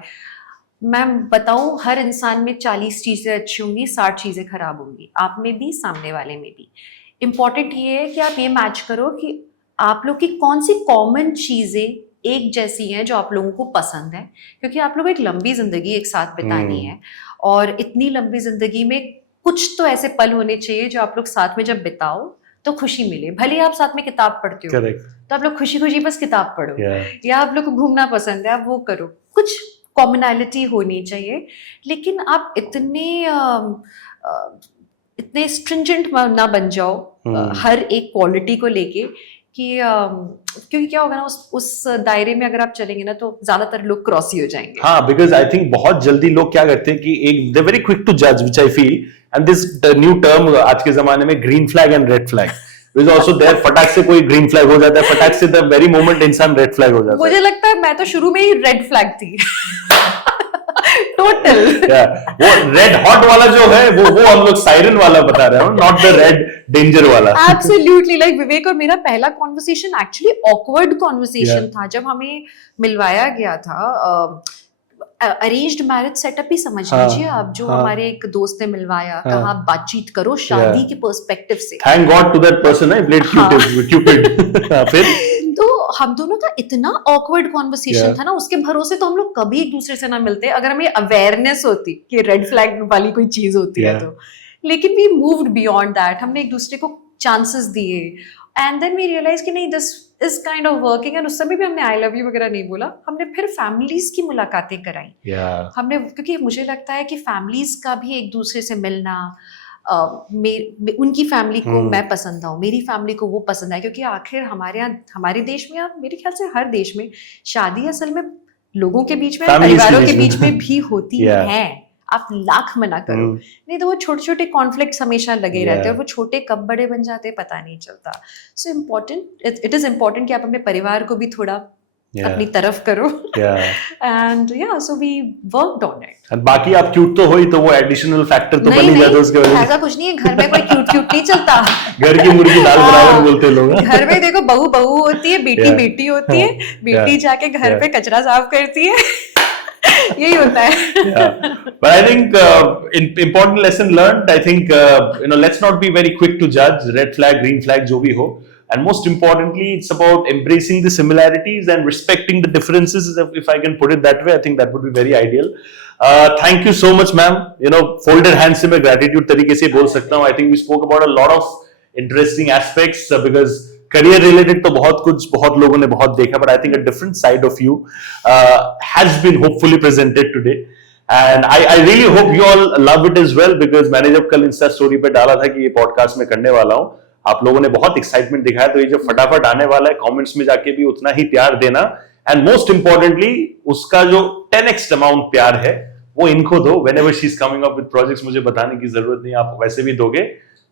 मैं बताऊं, हर इंसान में 40 चीजें अच्छी होंगी, 60 चीजें खराब होंगी, आप में भी सामने वाले में भी। इंपॉर्टेंट ये है कि आप ये मैच करो कि आप लोग की कौन सी कॉमन चीजें एक जैसी हैं जो आप लोगों को पसंद है, क्योंकि आप लोग एक लंबी जिंदगी एक साथ बितानी है, और इतनी लंबी जिंदगी में कुछ तो ऐसे पल होने चाहिए जो आप लोग साथ में जब बिताओ तो खुशी मिले। भले आप साथ में किताब पढ़ते हो, तो आप लोग खुशी खुशी बस किताब पढ़ो, या आप लोग को घूमना पसंद है आप वो करो, कुछ कॉमनैलिटी होनी चाहिए। लेकिन आप इतने स्ट्रिंजेंट ना बन जाओ हर एक क्वालिटी को लेके कि क्योंकि क्या होगा ना, उस दायरे में अगर आप चलेंगे ना तो ज्यादातर लोग क्रॉस ही हो जाएंगे। हाँ, बिकॉज आई थिंक बहुत जल्दी लोग क्या करते हैं कि एक दे वेरी क्विक टू जज, which I feel, and this new term आज के जमाने में green flag and red flag is also there. फटाक से कोई ग्रीन फ्लैग हो जाता है, फटाक से द वेरी मोमेंट इंसान रेड फ्लैग हो जाता है। मुझे लगता है मैं तो शुरू में ही रेड फ्लैग थी टोटल। वो रेड हॉट वाला जो है वो हम लोग साइरन वाला बता रहे हैं, नॉट द रेड डेंजर वाला। एब्सोल्युटली, लाइक विवेक और मेरा पहला कॉन्वर्सेशन एक्चुअली ऑकवर्ड कॉन्वर्सेशन था जब हमें मिलवाया गया था। अरेंज्ड मैरिज सेटअप ही समझ लीजिए आप, जो हमारे एक दोस्त ने मिलवाया, कहा बातचीत करो शादी के पर्सपेक्टिव से। Thank god to that person, I played cupid. फिर तो हम दोनों का इतना ऑकवर्ड कॉन्वर्सेशन था ना, उसके भरोसे तो हम लोग कभी एक दूसरे से ना मिलते अगर हमें अवेयरनेस होती कि रेड फ्लैग वाली कोई चीज होती है तो। लेकिन वी मूव्ड बियॉन्ड दैट, हमने एक दूसरे को चांसेस दिए, एंड देन वी रियलाइज कि नहीं this is kind of working. And उस समय भी हमने आई लव यू वगैरह नहीं बोला, हमने फिर फैमिलीज की मुलाकातें कराई। हमने, क्योंकि मुझे लगता है कि फैमिलीज का भी एक दूसरे से मिलना, उनकी फैमिली को मैं पसंद आऊं, मेरी फैमिली को वो पसंद आए, क्योंकि आखिर हमारे यहाँ, हमारे देश में, और मेरे ख्याल से हर देश में शादी असल में लोगों के बीच में, परिवारों के बीच में भी होती है। आप लाख मना करो, नहीं तो वो छोटे छोटे कॉन्फ्लिक्ट्स हमेशा लगे रहते हैं, वो छोटे कब बड़े बन जाते हैं पता नहीं चलता। So important, it is important कि आप अपने परिवार को भी थोड़ा अपनी तरफ करो, and so we worked on it. एंड बाकी आप क्यूट तो हो ही, तो वो एडिशनल फैक्टर तो बन ही जाता है उसके वजह से। ऐसा कुछ नहीं है, घर में कोई क्यूट नहीं चलता। घर की मुर्गी दाल बराबर बोलते हैं लोग। घर में देखो बहू होती है, बेटी होती है, बेटी जाके घर पे कचरा साफ करती है, यही होता है। But I think important lesson learned. I think let's not be very quick to judge red flag, green flag, जो भी हो. And most importantly, it's about embracing the similarities and respecting the differences. If I can put it that way, I think that would be very ideal. Thank you so much, ma'am. Folded hands से मैं gratitude तरीके से बोल सकता हूँ. I think we spoke about a lot of interesting aspects because career related तो बहुत लोगों ने बहुत देखा, but I think a different side of you has been hopefully presented today. And I really hope you all love it as well, because मैंने जब कल Insta story पे डाला था कि ये podcast में करने वाला हूँ, आप लोगों ने बहुत एक्साइटमेंट दिखाया, तो ये जो फटाफट आने वाला है, कमेंट्स में जाके भी उतना ही प्यार देना, एंड मोस्ट इंपॉर्टेंटली उसका जो 10x अमाउंट प्यार है वो इनको दो। Whenever she is coming up with projects, मुझे बताने की जरूरत नहीं, आप वैसे भी दोगे,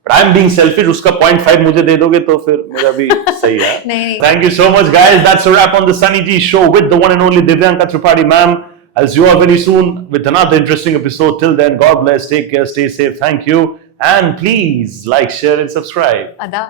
but I am being selfish, उसका 0.5 मुझे दे दोगे तो फिर मेरा भी सही है। Thank you so much guys, that's a wrap on the Sunny ji show with the one and only Divyanka Tripathi ma'am. I'll see you all very soon with another interesting episode. Till then, God bless, take care, stay safe. Thank you. And please like, share and subscribe. Ada.